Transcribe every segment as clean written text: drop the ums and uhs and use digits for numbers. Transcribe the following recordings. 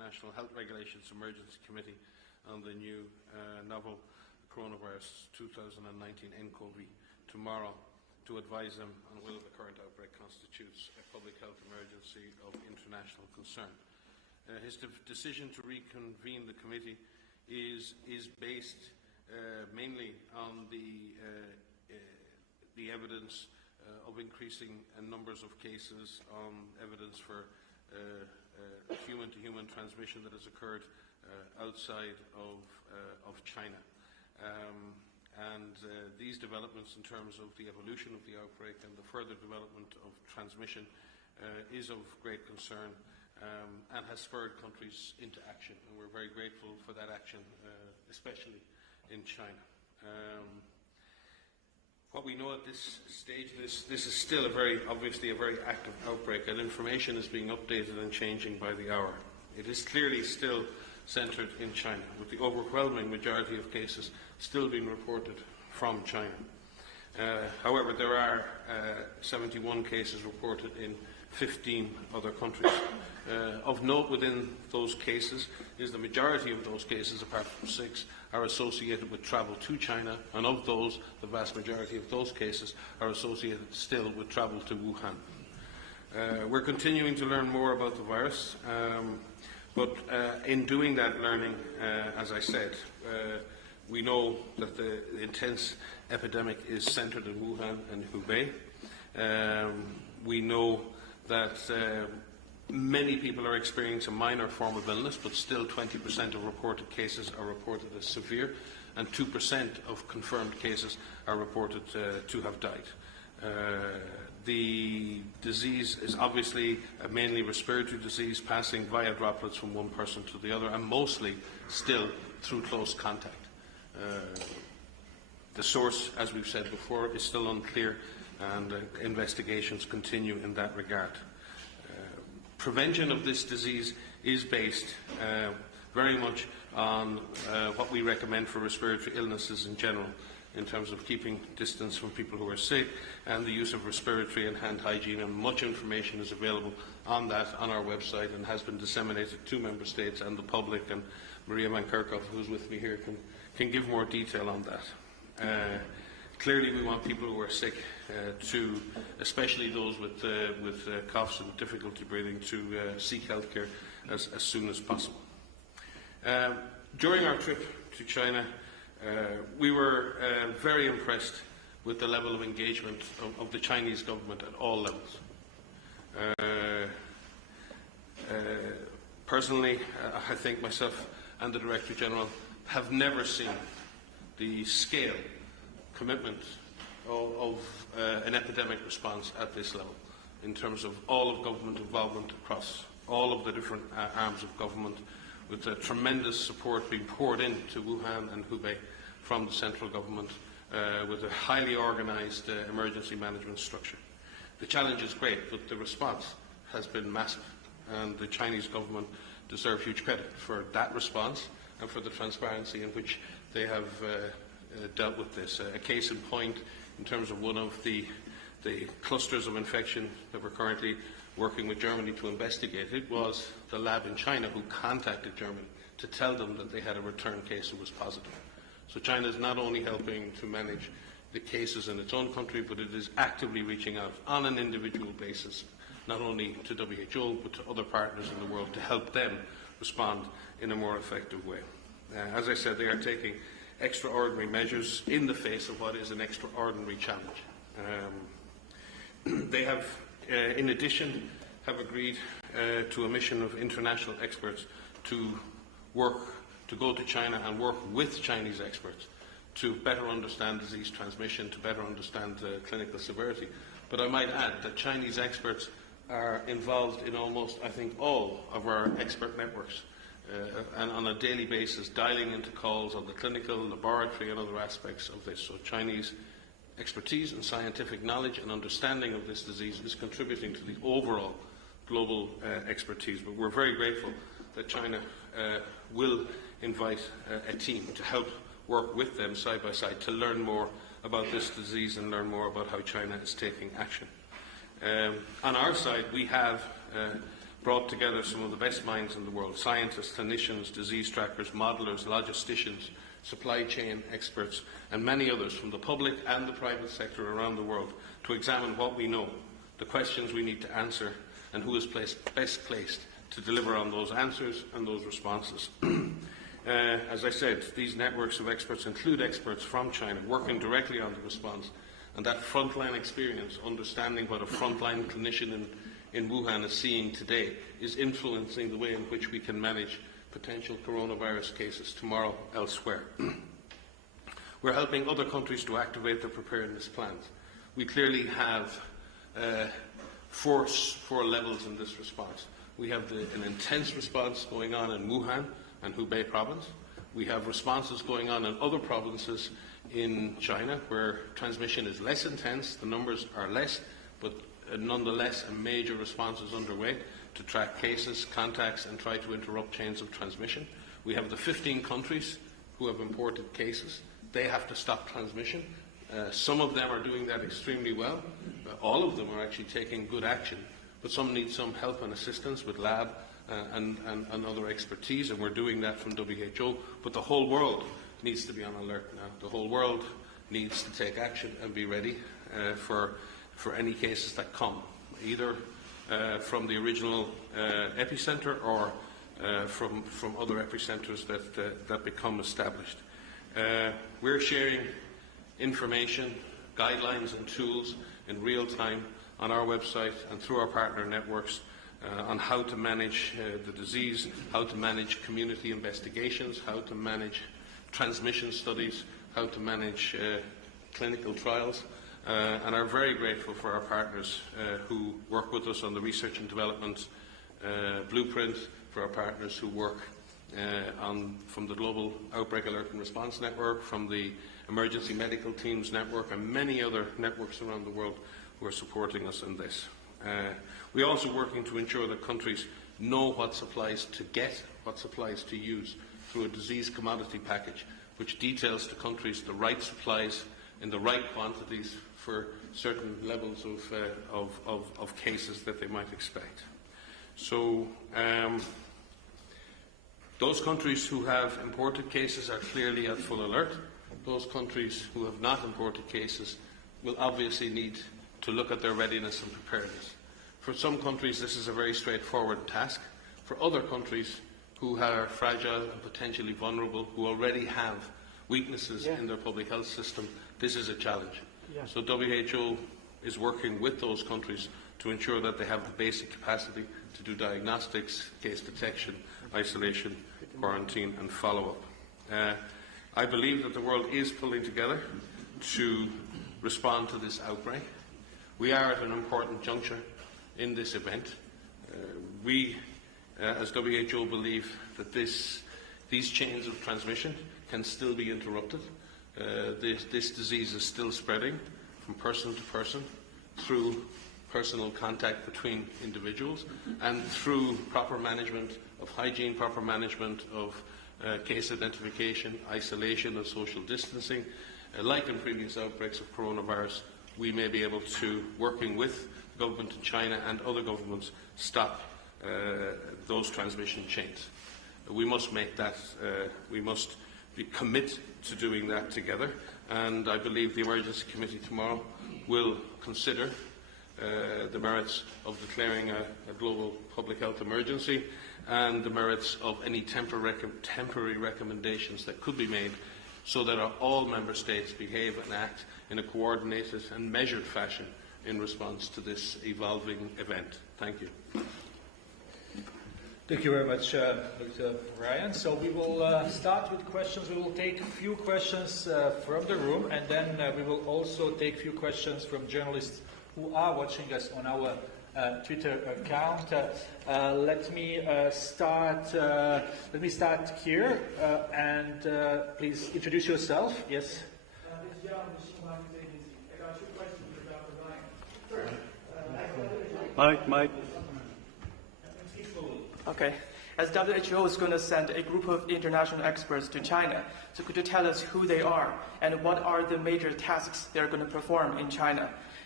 National Health Regulations Emergency Committee on the new novel coronavirus 2019 nCoV tomorrow to advise them on whether the current outbreak constitutes a public health emergency of international concern. His decision to reconvene the committee is based mainly on the evidence of increasing numbers of cases, on evidence for human-to-human transmission that has occurred outside of China. These developments in terms of the evolution of the outbreak and the further development of transmission is of great concern and has spurred countries into action, and we're very grateful for that action, especially in China. What we know at this stage, this is still obviously a very active outbreak, and information is being updated and changing by the hour. It is clearly still centred in China, with the overwhelming majority of cases still being reported from China. However, there are 71 cases reported in 15 other countries. Of note within those cases is the majority of those cases, apart from 6, are associated with travel to China, and of those, the vast majority of those cases are associated still with travel to Wuhan. We're continuing to learn more about the virus, but in doing that learning, as I said, we know that the intense epidemic is centred in Wuhan and Hubei. We know that many people are experiencing a minor form of illness, but still 20% of reported cases are reported as severe, and 2% of confirmed cases are reported to have died. The disease is obviously a mainly respiratory disease, passing via droplets from one person to the other, and mostly still through close contact. The source, as we've said before, is still unclear, and investigations continue in that regard. Prevention of this disease is based very much on what we recommend for respiratory illnesses in general, in terms of keeping distance from people who are sick and the use of respiratory and hand hygiene, and much information is available on that on our website and has been disseminated to Member States and the public, and Maria Van Kerkhoff, who's with me here, can give more detail on that. Clearly, we want people who are sick to, especially those with coughs and difficulty breathing, to seek health care as soon as possible. During our trip to China, we were very impressed with the level of engagement of the Chinese government at all levels. Personally, I think myself and the Director General have never seen the scale, commitment of an epidemic response at this level, in terms of all of government involvement across all of the different arms of government, with a tremendous support being poured into Wuhan and Hubei from the central government, with a highly organised emergency management structure. The challenge is great, but the response has been massive, and the Chinese government deserve huge credit for that response and for the transparency in which they have dealt with this. A case in point, in terms of one of the clusters of infection that we're currently working with Germany to investigate, it was the lab in China who contacted Germany to tell them that they had a return case who was positive. So China is not only helping to manage the cases in its own country, but it is actively reaching out on an individual basis, not only to WHO, but to other partners in the world, to help them respond in a more effective way. As I said, they are taking extraordinary measures in the face of what is an extraordinary challenge. They have, in addition, have agreed to a mission of international experts to go to China and work with Chinese experts to better understand disease transmission, to better understand clinical severity. But I might add that Chinese experts are involved in almost, I think, all of our expert networks, and on a daily basis dialing into calls on the clinical, laboratory and other aspects of this. So Chinese expertise and scientific knowledge and understanding of this disease is contributing to the overall global expertise. But we're very grateful that China will invite a team to help work with them side by side to learn more about this disease and learn more about how China is taking action. On our side, we have brought together some of the best minds in the world: scientists, clinicians, disease trackers, modelers, logisticians, supply chain experts, and many others from the public and the private sector around the world to examine what we know, the questions we need to answer, and who is best placed to deliver on those answers and those responses. As I said, these networks of experts include experts from China working directly on the response, and that frontline experience, understanding what a frontline clinician in Wuhan is seeing today, is influencing the way in which we can manage potential coronavirus cases tomorrow elsewhere. We're helping other countries to activate their preparedness plans. We clearly have four levels in this response. We have an intense response going on in Wuhan and Hubei province. We have responses going on in other provinces in China where transmission is less intense, the numbers are less, but nonetheless a major response is underway to track cases, contacts, and try to interrupt chains of transmission. We have the 15 countries who have imported cases. They have to stop transmission. Some of them are doing that extremely well. All of them are actually taking good action, but some need some help and assistance with lab and other expertise, and we're doing that from WHO. But the whole world needs to be on alert now. The whole world needs to take action and be ready for any cases that come, either from the original epicenter or from other epicenters that become established. We're sharing information, guidelines and tools in real time on our website and through our partner networks on how to manage the disease, how to manage community investigations, how to manage transmission studies, how to manage clinical trials, and are very grateful for our partners who work with us on the research and development blueprint, for our partners who work from the Global Outbreak Alert and Response Network, from the Emergency Medical Teams Network, and many other networks around the world who are supporting us in this. We're also working to ensure that countries know what supplies to get, what supplies to use, through a disease commodity package, which details to countries the right supplies in the right quantities for certain levels of cases that they might expect. So those countries who have imported cases are clearly at full alert. Those countries who have not imported cases will obviously need to look at their readiness and preparedness. For some countries, this is a very straightforward task. For other countries who are fragile and potentially vulnerable, who already have weaknesses in their public health system, this is a challenge. Yeah. So WHO is working with those countries to ensure that they have the basic capacity to do diagnostics, case detection, isolation, quarantine, and follow-up. I believe that the world is pulling together to respond to this outbreak. We are at an important juncture in this event. We, as WHO, believe that these chains of transmission can still be interrupted. This disease is still spreading from person to person through personal contact between individuals and through proper management of hygiene, proper management of case identification, isolation and social distancing. Like in previous outbreaks of coronavirus, we may be able to, working with the government of China and other governments, stop those transmission chains. We must make that, we must commit to doing that together, and I believe the Emergency Committee tomorrow will consider the merits of declaring a global public health emergency and the merits of any temporary recommendations that could be made so that all Member States behave and act in a coordinated and measured fashion in response to this evolving event. Thank you. Thank you very much, Dr. Ryan. So we will start with questions. We will take a few questions from the room, and then we will also take a few questions from journalists who are watching us on our Twitter account. Let me start here, and please introduce yourself. Yes. Mike. Okay. As WHO is going to send a group of international experts to China, so could you tell us who they are and what are the major tasks they're going to perform in China?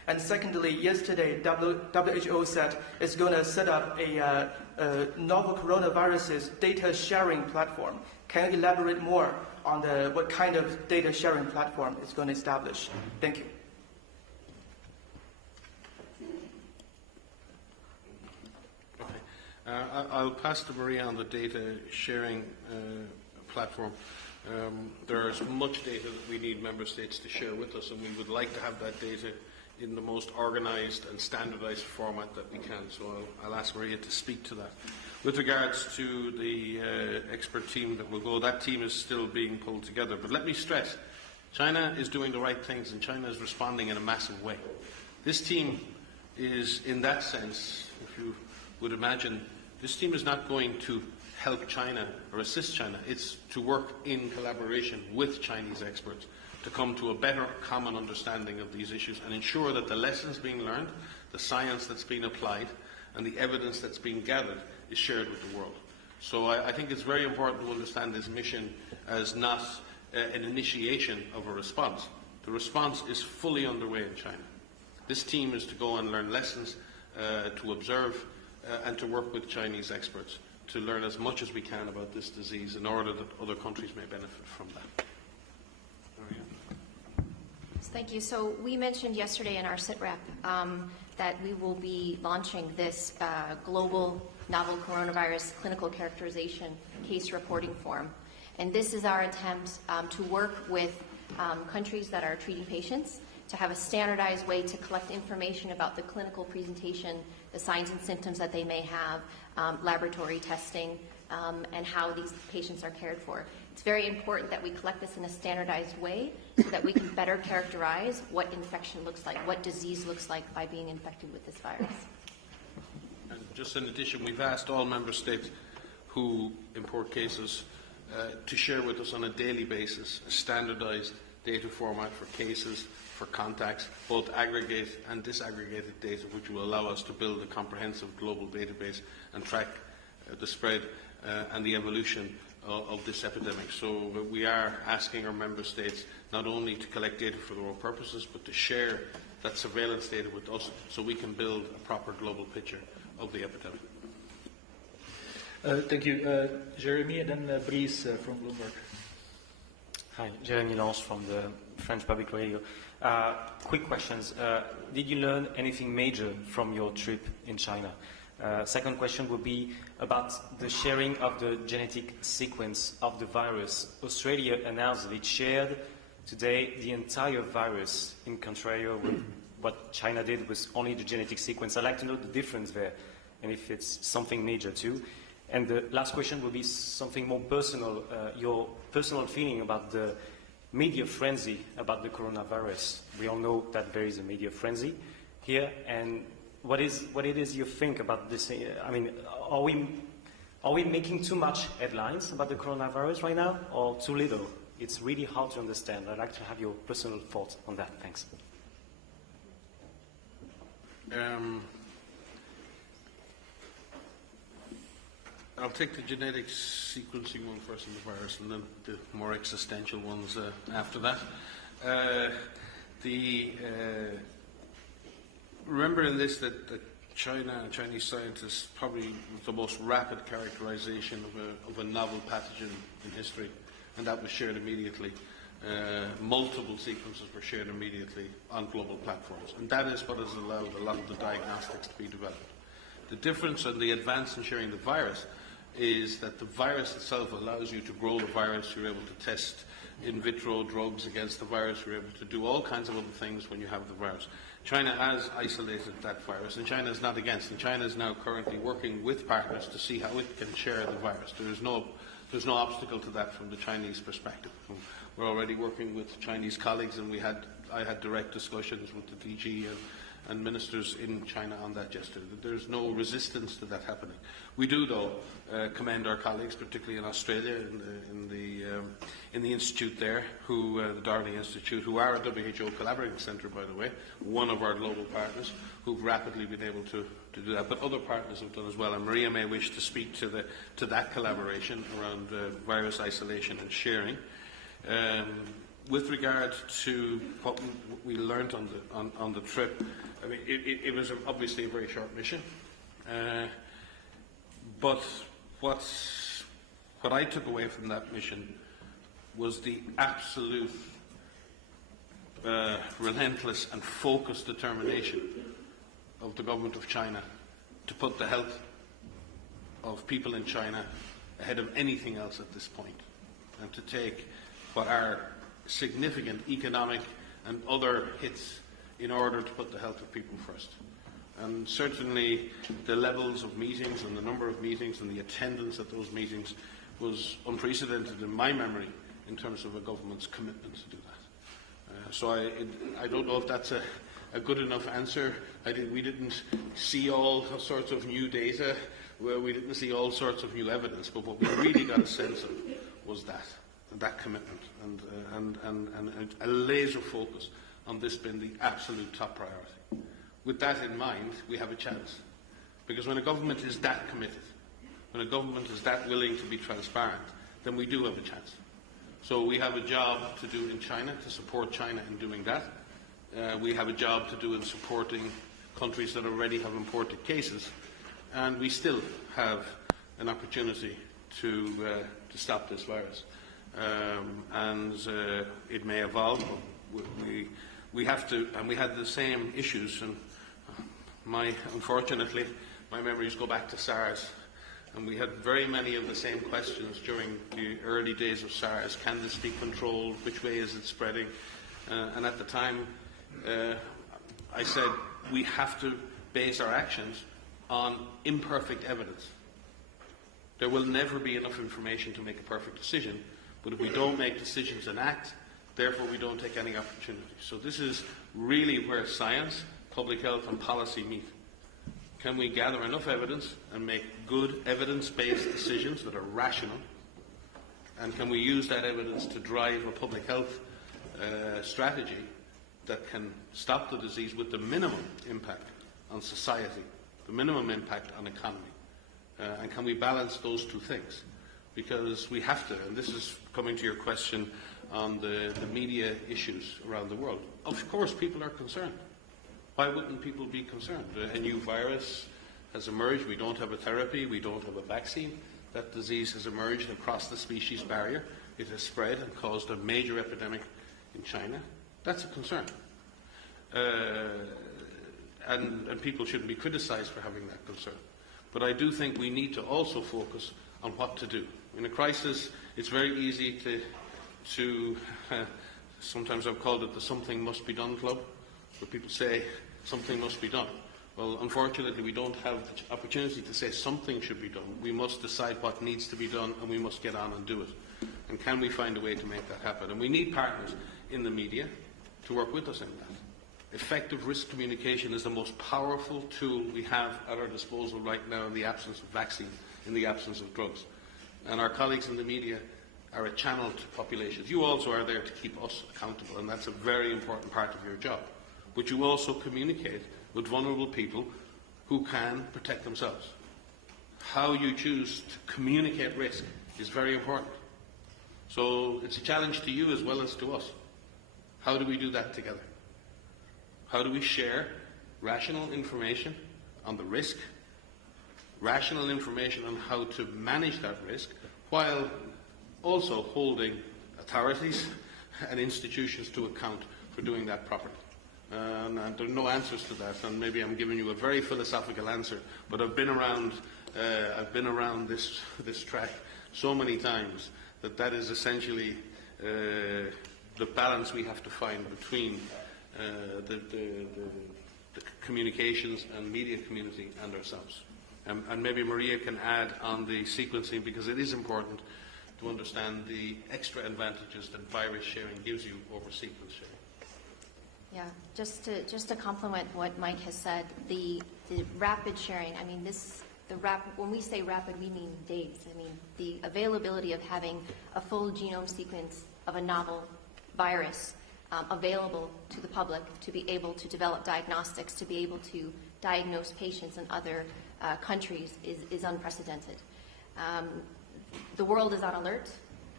And secondly, yesterday WHO said it's going to set up a novel coronaviruses data sharing platform. Can you elaborate more on what kind of data sharing platform it's going to establish? Thank you. I'll pass to Maria on the data sharing platform. There's much data that we need member states to share with us, and we would like to have that data in the most organised and standardised format that we can. So I'll ask Maria to speak to that. With regards to the expert team that will go, that team is still being pulled together. But let me stress, China is doing the right things, and China is responding in a massive way. This team is, in that sense, if you would imagine, this team is not going to help China or assist China. It's to work in collaboration with Chinese experts to come to a better common understanding of these issues and ensure that the lessons being learned, the science that's been applied, and the evidence that's being gathered is shared with the world. So I think it's very important to understand this mission as not an initiation of a response. The response is fully underway in China. This team is to go and learn lessons, to observe, and to work with Chinese experts to learn as much as we can about this disease in order that other countries may benefit from that. Thank you. So we mentioned yesterday in our SITREP that we will be launching this global novel coronavirus clinical characterization case reporting form. And this is our attempt to work with countries that are treating patients to have a standardized way to collect information about the clinical presentation, the signs and symptoms that they may have, laboratory testing, and how these patients are cared for. It's very important that we collect this in a standardized way so that we can better characterize what infection looks like, what disease looks like by being infected with this virus. And just in addition, we've asked all member states who import cases to share with us on a daily basis a standardized data format for cases, for contacts, both aggregate and disaggregated data, which will allow us to build a comprehensive global database and track the spread and the evolution of this epidemic. So we are asking our member states not only to collect data for their own purposes, but to share that surveillance data with us so we can build a proper global picture of the epidemic. Thank you. Jeremy, and then Brice from Bloomberg. Hi, Jeremy Lange from the French Public Radio. Quick questions. Did you learn anything major from your trip in China? Second question would be about the sharing of the genetic sequence of the virus. Australia announced that it shared today the entire virus, in contrary with what China did with only the genetic sequence. I'd like to know the difference there and if it's something major too. And the last question would be something more personal, your personal feeling about the media frenzy about the coronavirus. We all know that there is a media frenzy here, and what it is you think about this? I mean, are we making too much headlines about the coronavirus right now, or too little? It's really hard to understand. I'd like to have your personal thoughts on that. Thanks. I'll take the genetic sequencing one first in the virus, and then the more existential ones after that. Remember in this that Chinese scientists probably the most rapid characterization of a novel pathogen in history, and that was shared immediately. Multiple sequences were shared immediately on global platforms, and that is what has allowed a lot of the diagnostics to be developed. The difference and the advance in sharing the virus is that the virus itself allows you to grow the virus. You're able to test in vitro drugs against the virus. You're able to do all kinds of other things when you have the virus. China has isolated that virus, and China is not against. And China is now currently working with partners to see how it can share the virus. There's no obstacle to that from the Chinese perspective. We're already working with Chinese colleagues, and I had direct discussions with the DG and ministers in China on that yesterday. There's no resistance to that happening. We do, though, commend our colleagues, particularly in Australia, in the institute there, the Darley Institute, who are a WHO collaborating centre, by the way, one of our global partners, who've rapidly been able to do that. But other partners have done as well, and Maria may wish to speak to that collaboration around virus isolation and sharing. with regard to what we learned on the trip, I mean, it was obviously a very short mission. But what I took away from that mission was the absolute relentless and focused determination of the government of China to put the health of people in China ahead of anything else at this point, and to take what are significant economic and other hits in order to put the health of people first. And certainly the levels of meetings and the number of meetings and the attendance at those meetings was unprecedented in my memory in terms of a government's commitment to do that. So I don't know if that's a good enough answer. We didn't see all sorts of new data, we didn't see all sorts of new evidence, but what we really got a sense of was that commitment and a laser focus on this being the absolute top priority. With that in mind, we have a chance. Because when a government is that committed, when a government is that willing to be transparent, then we do have a chance. So we have a job to do in China, to support China in doing that. We have a job to do in supporting countries that already have imported cases. And we still have an opportunity to stop this virus. It may evolve, but we have to, and we had the same issues. And unfortunately, my memories go back to SARS. And we had very many of the same questions during the early days of SARS. Can this be controlled? Which way is it spreading? And at the time, I said we have to base our actions on imperfect evidence. There will never be enough information to make a perfect decision, but if we don't make decisions and act, therefore we don't take any opportunity. So this is really where science, public health and policy meet. Can we gather enough evidence and make good evidence-based decisions that are rational? And can we use that evidence to drive a public health strategy that can stop the disease with the minimum impact on society, the minimum impact on economy? And can we balance those two things? Because we have to, and this is coming to your question on the media issues around the world. Of course people are concerned. Why wouldn't people be concerned? A new virus has emerged. We don't have a therapy. We don't have a vaccine. That disease has emerged across the species barrier. It has spread and caused a major epidemic in China. That's a concern. And people shouldn't be criticised for having that concern. But I do think we need to also focus on what to do. In a crisis, it's very easy to sometimes I've called it the something must be done club, where people say something must be done. Well, unfortunately, we don't have the opportunity to say something should be done. We must decide what needs to be done, and we must get on and do it. And can we find a way to make that happen? And we need partners in the media to work with us in that. Effective risk communication is the most powerful tool we have at our disposal right now in the absence of vaccine, in the absence of drugs. And our colleagues in the media are a channel to populations. You also are there to keep us accountable, and that's a very important part of your job. But you also communicate with vulnerable people who can protect themselves. How you choose to communicate risk is very important. So it's a challenge to you as well as to us. How do we do that together? How do we share rational information on the risk, rational information on how to manage that risk, while also holding authorities and institutions to account for doing that properly? And there are no answers to that, and maybe I'm giving you a very philosophical answer, but I've been around this track so many times that is essentially the balance we have to find between the communications and media community and ourselves. And maybe Maria can add on the sequencing, because it is important to understand the extra advantages that virus sharing gives you over sequence sharing. Yeah, just to complement what Mike has said, the rapid sharing. I mean, when we say rapid, we mean days. I mean, the availability of having a full genome sequence of a novel virus available to the public to be able to develop diagnostics, to be able to diagnose patients in other countries is unprecedented. The world is on alert.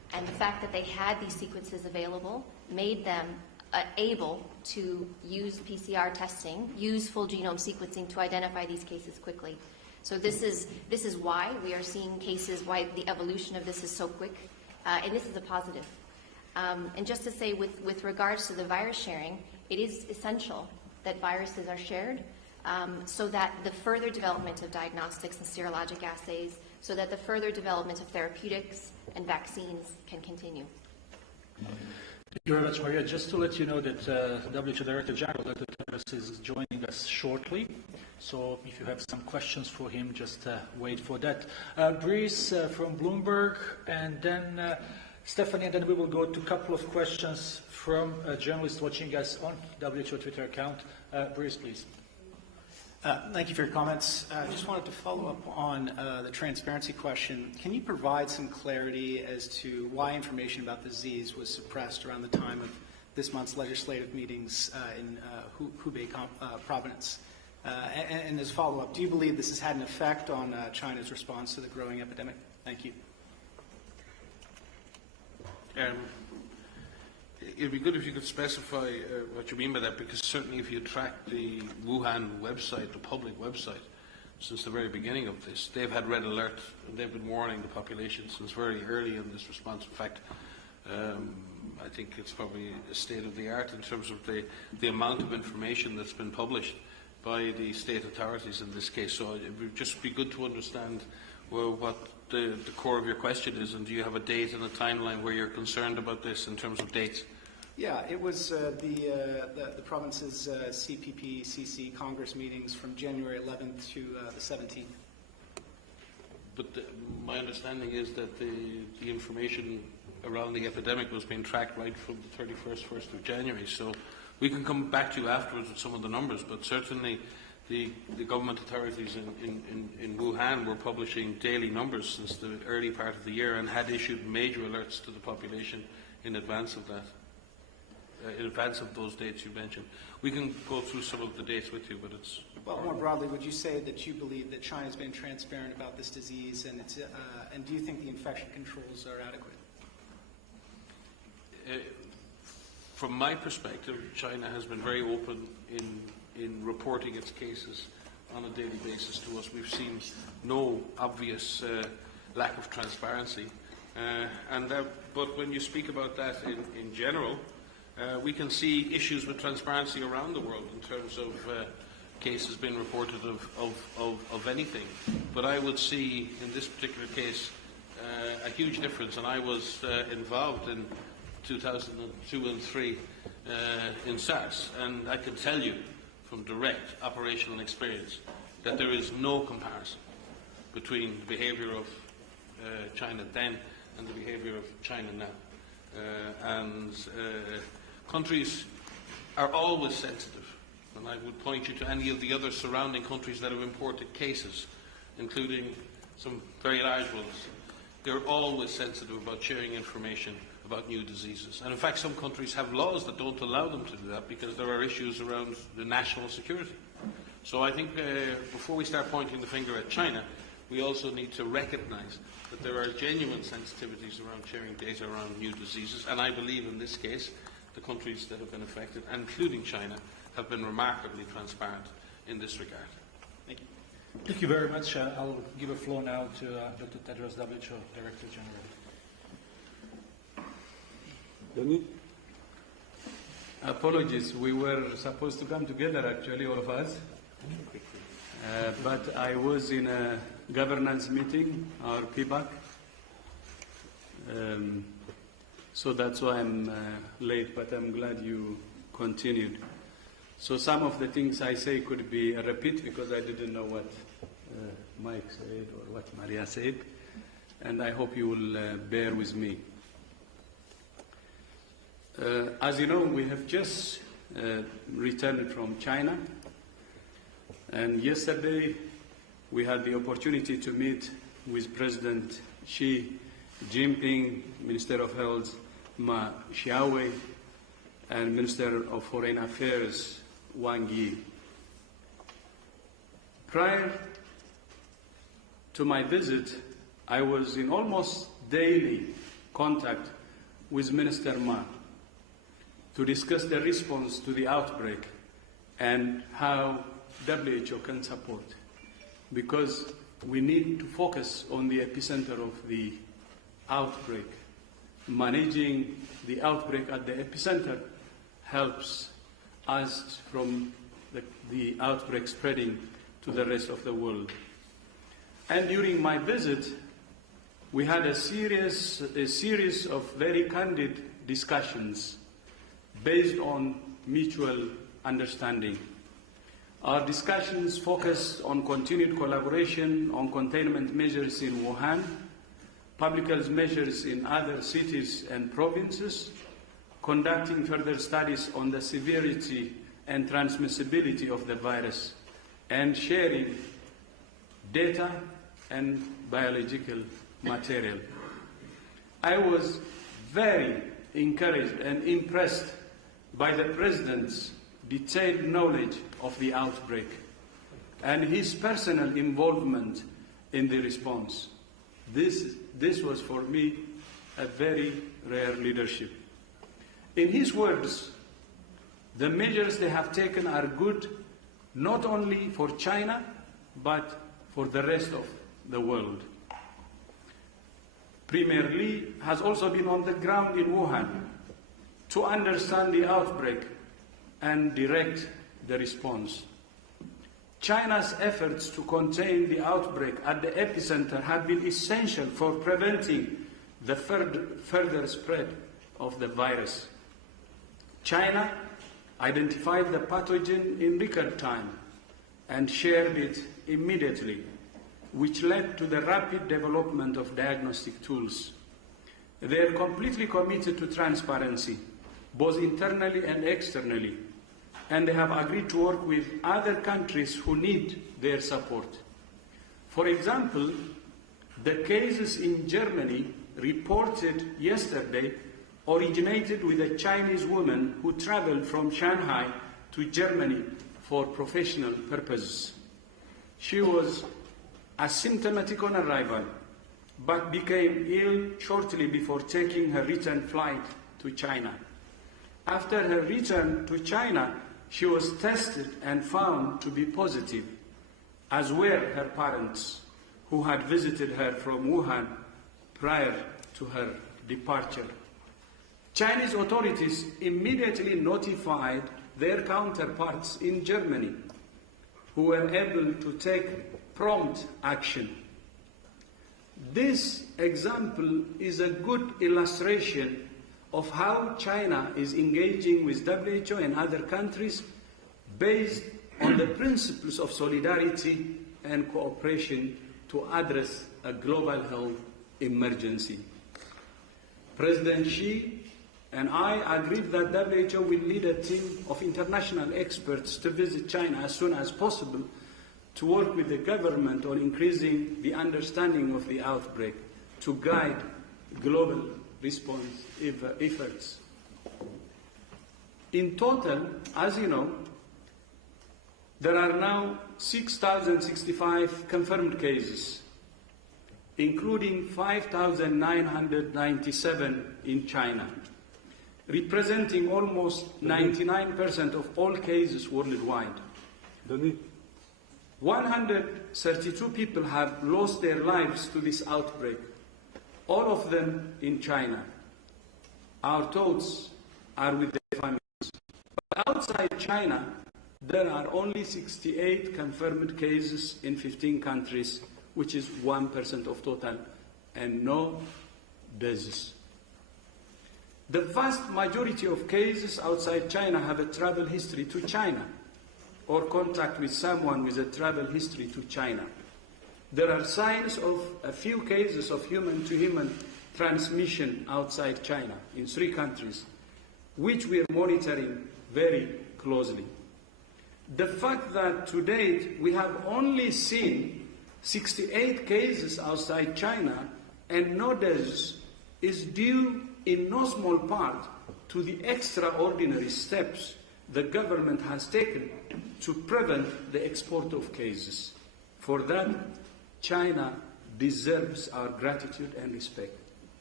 And the fact that they had these sequences available made them able to use PCR testing, use full genome sequencing to identify these cases quickly. So this is why we are seeing cases, why the evolution of this is so quick, and this is a positive. And just to say, with regards to the virus sharing, it is essential that viruses are shared so that the further development of diagnostics and serologic assays, so that the further development of therapeutics and vaccines can continue. Thank you very much, Maria. Just to let you know that WHO Director General, Dr. Tedros, is joining us shortly. So if you have some questions for him, just wait for that. Brice from Bloomberg, and then Stephanie, and then we will go to a couple of questions from journalists watching us on WHO Twitter account. Brice, please. Thank you for your comments. I just wanted to follow up on the transparency question. Can you provide some clarity as to why information about the disease was suppressed around the time of this month's legislative meetings in Hubei province? And as a follow-up, do you believe this has had an effect on China's response to the growing epidemic? Thank you. It'd be good if you could specify what you mean by that, because certainly if you track the WUHAN website, the public website, since the very beginning of this, they've had red alert, and they've been warning the population since very early in this response. In fact, I think it's probably a state of the art in terms of the amount of information that's been published by the state authorities in this case. So it would just be good to understand what the core of your question is, and do you have a date and a timeline where you're concerned about this in terms of dates? Yeah, it was the province's CPP-CC Congress meetings from January 11th to the 17th. But my understanding is that the information around the epidemic was being tracked right from the 1st of January. So we can come back to you afterwards with some of the numbers, but certainly the government authorities in Wuhan were publishing daily numbers since the early part of the year and had issued major alerts to the population in advance of that. In advance of those dates you mentioned. We can go through some of the dates with you, but it's... Well, more broadly, would you say that you believe that China's been transparent about this disease, and do you think the infection controls are adequate? From my perspective, China has been very open in reporting its cases on a daily basis to us. We've seen no obvious lack of transparency. But when you speak about that in general, we can see issues with transparency around the world in terms of cases being reported of anything. But I would see in this particular case a huge difference, and I was involved in 2002 and 2003 in SARS, and I can tell you from direct operational experience that there is no comparison between the behaviour of China then and the behaviour of China now. Countries are always sensitive, and I would point you to any of the other surrounding countries that have imported cases, including some very large ones. They're always sensitive about sharing information about new diseases. And in fact, some countries have laws that don't allow them to do that because there are issues around the national security. So I think before we start pointing the finger at China, we also need to recognise that there are genuine sensitivities around sharing data around new diseases, and I believe in this case the countries that have been affected, including China, have been remarkably transparent in this regard. Thank you. Thank you very much. I'll give a floor now to Dr. Tedros, WHO Director General. Apologies, we were supposed to come together actually, all of us. But I was in a governance meeting, our PBAC. So that's why I'm late, but I'm glad you continued. So some of the things I say could be a repeat because I didn't know what Mike said or what Maria said, and I hope you will bear with me. As you know, we have just returned from China, and yesterday we had the opportunity to meet with President Xi Jinping, Minister of Health Ma Xiaowei, and Minister of Foreign Affairs Wang Yi. Prior to my visit, I was in almost daily contact with Minister Ma to discuss the response to the outbreak and how WHO can support, because we need to focus on the epicenter of the outbreak. Managing the outbreak at the epicenter helps us from the outbreak spreading to the rest of the world. And during my visit, we had a series of very candid discussions based on mutual understanding. Our discussions focused on continued collaboration on containment measures in Wuhan, public health measures in other cities and provinces, conducting further studies on the severity and transmissibility of the virus, and sharing data and biological material. I was very encouraged and impressed by the President's detailed knowledge of the outbreak and his personal involvement in the response. This was for me a very rare leadership. In his words, the measures they have taken are good not only for China, but for the rest of the world. Premier Li has also been on the ground in Wuhan to understand the outbreak and direct the response. China's efforts to contain the outbreak at the epicenter have been essential for preventing the further spread of the virus. China identified the pathogen in record time and shared it immediately, which led to the rapid development of diagnostic tools. They are completely committed to transparency, both internally and externally, and they have agreed to work with other countries who need their support. For example, the cases in Germany reported yesterday originated with a Chinese woman who traveled from Shanghai to Germany for professional purposes. She was asymptomatic on arrival, but became ill shortly before taking her return flight to China. After her return to China, she was tested and found to be positive, as were her parents, who had visited her from Wuhan prior to her departure. Chinese authorities immediately notified their counterparts in Germany, who were able to take prompt action. This example is a good illustration of how China is engaging with WHO and other countries based on the principles of solidarity and cooperation to address a global health emergency. President Xi and I agreed that WHO will lead a team of international experts to visit China as soon as possible to work with the government on increasing the understanding of the outbreak to guide global response efforts. In total, as you know, there are now 6,065 confirmed cases, including 5,997 in China, representing almost 99% of all cases worldwide. 132 people have lost their lives to this outbreak, all of them in China. Our thoughts are with their families. But outside China, there are only 68 confirmed cases in 15 countries, which is 1% of total, and no deaths. The vast majority of cases outside China have a travel history to China or contact with someone with a travel history to China. There are signs of a few cases of human-to-human transmission outside China in 3 countries, which we are monitoring very closely. The fact that to date we have only seen 68 cases outside China and no deaths is due in no small part to the extraordinary steps the government has taken to prevent the export of cases. For that, China deserves our gratitude and respect.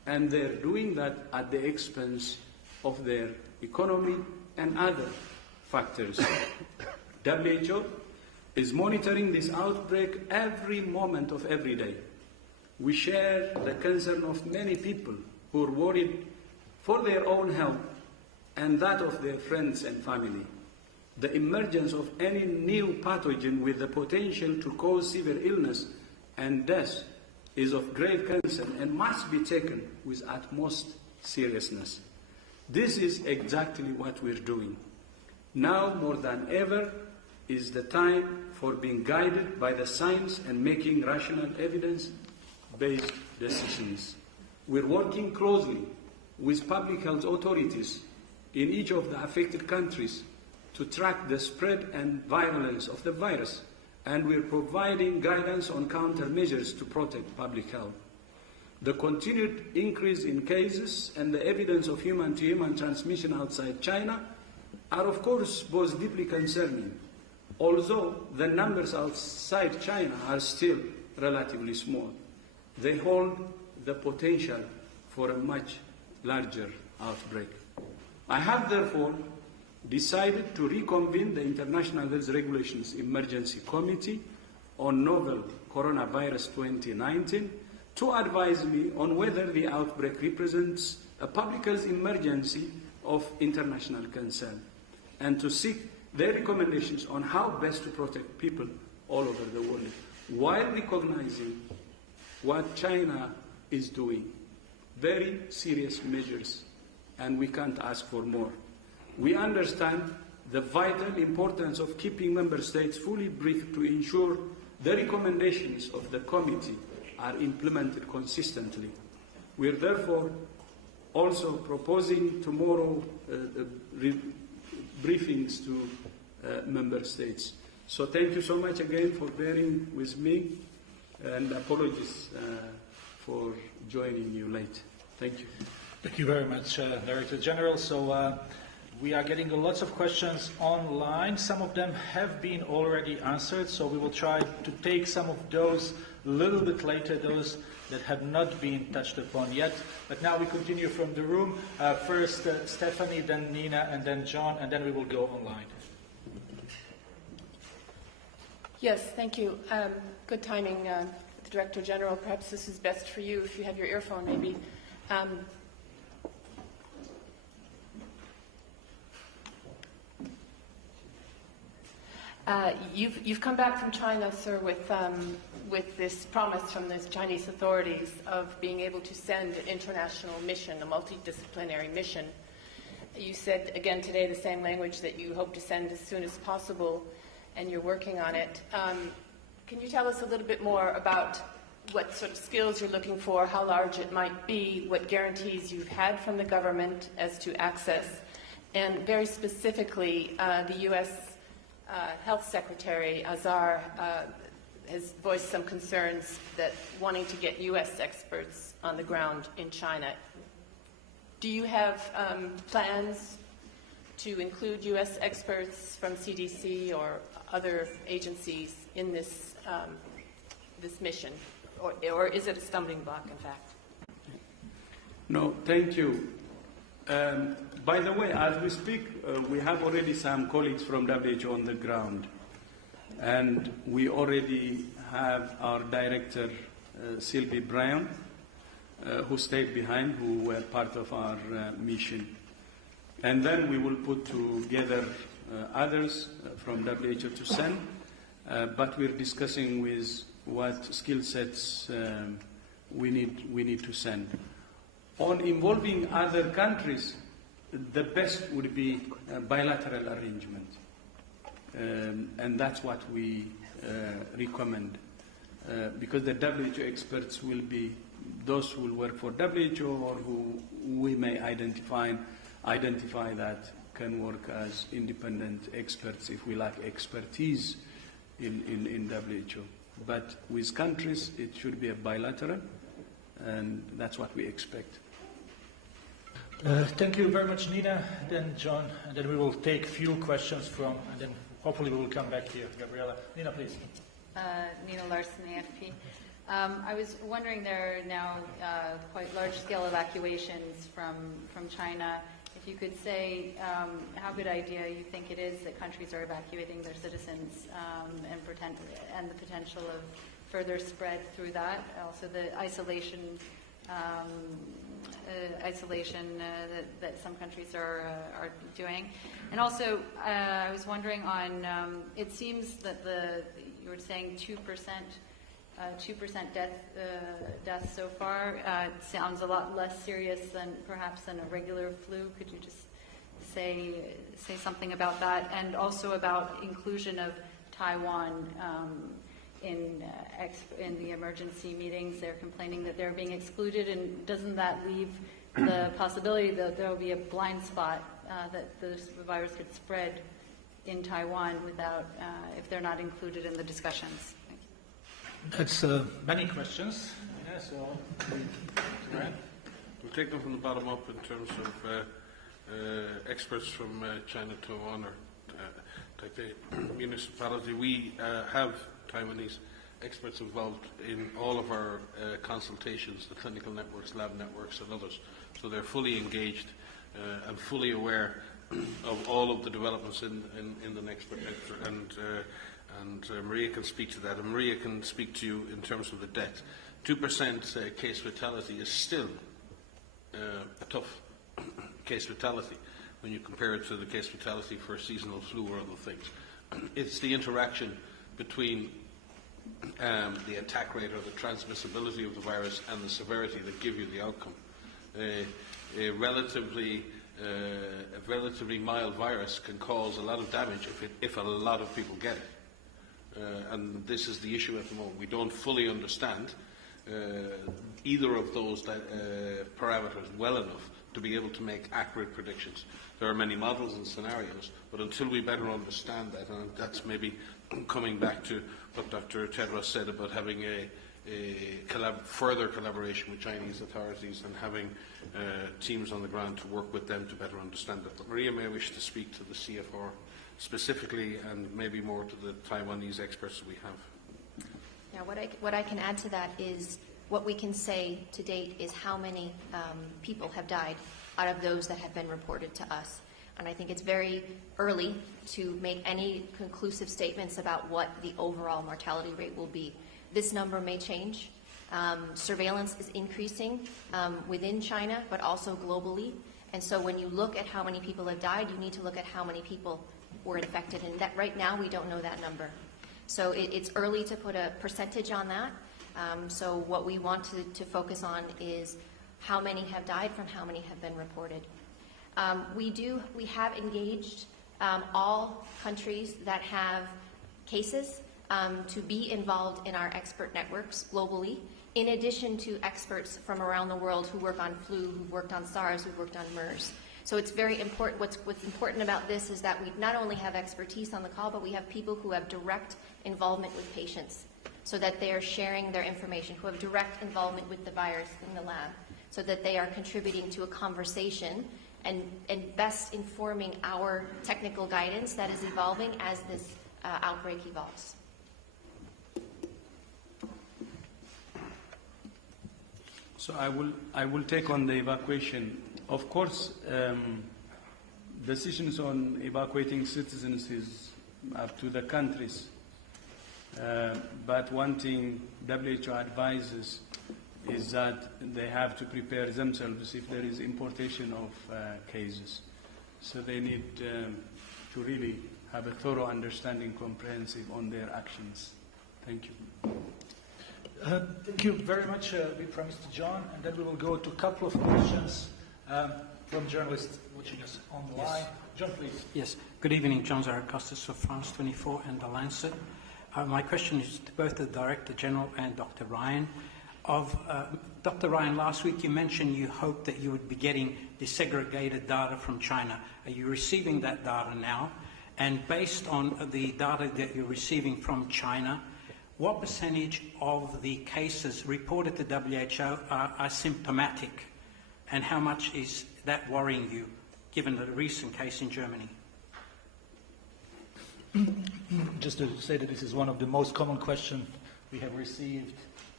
and they're doing that at the expense of their economy and other factors. WHO is monitoring this outbreak every moment of every day. We share the concern of many people who are worried for their own health and that of their friends and family. The emergence of any new pathogen with the potential to cause severe illness and death is of grave concern and must be taken with utmost seriousness. This is exactly what we're doing. Now more than ever is the time for being guided by the science and making rational evidence-based decisions. We're working closely with public health authorities in each of the affected countries to track the spread and virulence of the virus, and we're providing guidance on countermeasures to protect public health. The continued increase in cases and the evidence of human-to-human transmission outside China are, of course, both deeply concerning, although the numbers outside China are still relatively small. They hold the potential for a much larger outbreak. I have, therefore, decided to reconvene the International Health Regulations Emergency Committee on Novel Coronavirus 2019 to advise me on whether the outbreak represents a public health emergency of international concern, and to seek their recommendations on how best to protect people all over the world, while recognizing what China is doing. Very serious measures, and we can't ask for more. We understand the vital importance of keeping member states fully briefed to ensure the recommendations of the committee are implemented consistently. We are therefore also proposing tomorrow briefings to member states. So thank you so much again for bearing with me, and apologies for joining you late. Thank you. Thank you very much, Director General. So we are getting lots of questions online. Some of them have been already answered, so we will try to take some of those a little bit later, those that have not been touched upon yet. But now we continue from the room. First Stephanie, then Nina, and then John, and then we will go online. Yes, thank you. Good timing, the Director General. Perhaps this is best for you if you have your earphone, maybe. You've come back from China, sir, with this promise from the Chinese authorities of being able to send an international mission, a multidisciplinary mission. You said again today the same language that you hope to send as soon as possible, and you're working on it. Can you tell us a little bit more about what sort of skills you're looking for, how large it might be, what guarantees you've had from the government as to access, and very specifically, the U.S. Health Secretary Azar has voiced some concerns that wanting to get U.S. experts on the ground in China. Do you have plans to include U.S. experts from CDC or other agencies in this this mission, or is it a stumbling block, in fact? No, thank you. By the way, as we speak, we have already some colleagues from WHO on the ground, and we already have our director, Sylvie Bryan, who stayed behind, who were part of our mission. And then we will put together others from WHO to send, but we're discussing with what skill sets we need to send. On involving other countries, the best would be a bilateral arrangement, and that's what we recommend, because the WHO experts will be those who will work for WHO or who we may identify that can work as independent experts if we lack expertise in WHO. But with countries, it should be a bilateral, and that's what we expect. Thank you very much, Nina, then John, and then we will take a few questions from, and then hopefully we will come back to you, Gabriela. Nina, please. Nina Larson, AFP. I was wondering, there are now quite large-scale evacuations from China. If you could say how good idea you think it is that countries are evacuating their citizens and the potential of further spread through that. Also the isolation that some countries are doing. And also, I was wondering on, it seems that you were saying 2% deaths so far. It sounds a lot less serious than perhaps than a regular flu. Could you just say something about that, and also about inclusion of Taiwan in the emergency meetings? They're complaining that they're being excluded, and doesn't that leave the possibility that there will be a blind spot that the virus could spread in Taiwan without if they're not included in the discussions? That's many questions. Yeah, so We'll take them from the bottom up in terms of experts from China, Taiwan, or Taipei municipality. We have Taiwanese experts involved in all of our consultations, the clinical networks, lab networks, and others. So they're fully engaged and fully aware of all of the developments in the next sector. And Maria can speak to that. And Maria can speak to you in terms of the death. 2% case fatality is still a tough case fatality when you compare it to the case fatality for seasonal flu or other things. It's the interaction between the attack rate or the transmissibility of the virus and the severity that give you the outcome. A relatively mild virus can cause a lot of damage if a lot of people get it. And this is the issue at the moment. We don't fully understand either of those parameters well enough to be able to make accurate predictions. There are many models and scenarios, but until we better understand that, and that's maybe coming back to what Dr. Tedros said about having a further collaboration with Chinese authorities and having teams on the ground to work with them to better understand it. But Maria may wish to speak to the CFR specifically, and maybe more to the Taiwanese experts we have. Yeah, what I can add to that is what we can say to date is how many people have died out of those that have been reported to us. And I think it's very early to make any conclusive statements about what the overall mortality rate will be. This number may change. Surveillance is increasing within China, but also globally. And so when you look at how many people have died, you need to look at how many people were infected. And that right now, we don't know that number. So it's early to put a percentage on that. So what we want to focus on is how many have died from how many have been reported. We have engaged all countries that have cases to be involved in our expert networks globally, in addition to experts from around the world who work on flu, who worked on SARS, who worked on MERS. So it's very important. What's important about this is that we not only have expertise on the call, but we have people who have direct involvement with patients, so that they are sharing their information, who have direct involvement with the virus in the lab, so that they are contributing to a conversation and best informing our technical guidance that is evolving as this outbreak evolves. So I will take on the evacuation. Of course, decisions on evacuating citizens is up to the countries. But one thing WHO advises is that they have to prepare themselves if there is importation of cases. So they need to really have a thorough understanding, comprehensive on their actions. Thank you. Thank you very much, Prime Minister John. And then we will go to a couple of questions from journalists watching us online. Yes. John, please. Yes. Good evening, John Zarakostas of France 24 and The Lancet. My question is to both the Director General and Dr. Ryan. Dr. Ryan, last week you mentioned you hoped that you would be getting desegregated data from China. Are you receiving that data now? And based on the data that you're receiving from China, what percentage of the cases reported to WHO are asymptomatic? And how much is that worrying you, given the recent case in Germany? Just to say that this is one of the most common questions we have received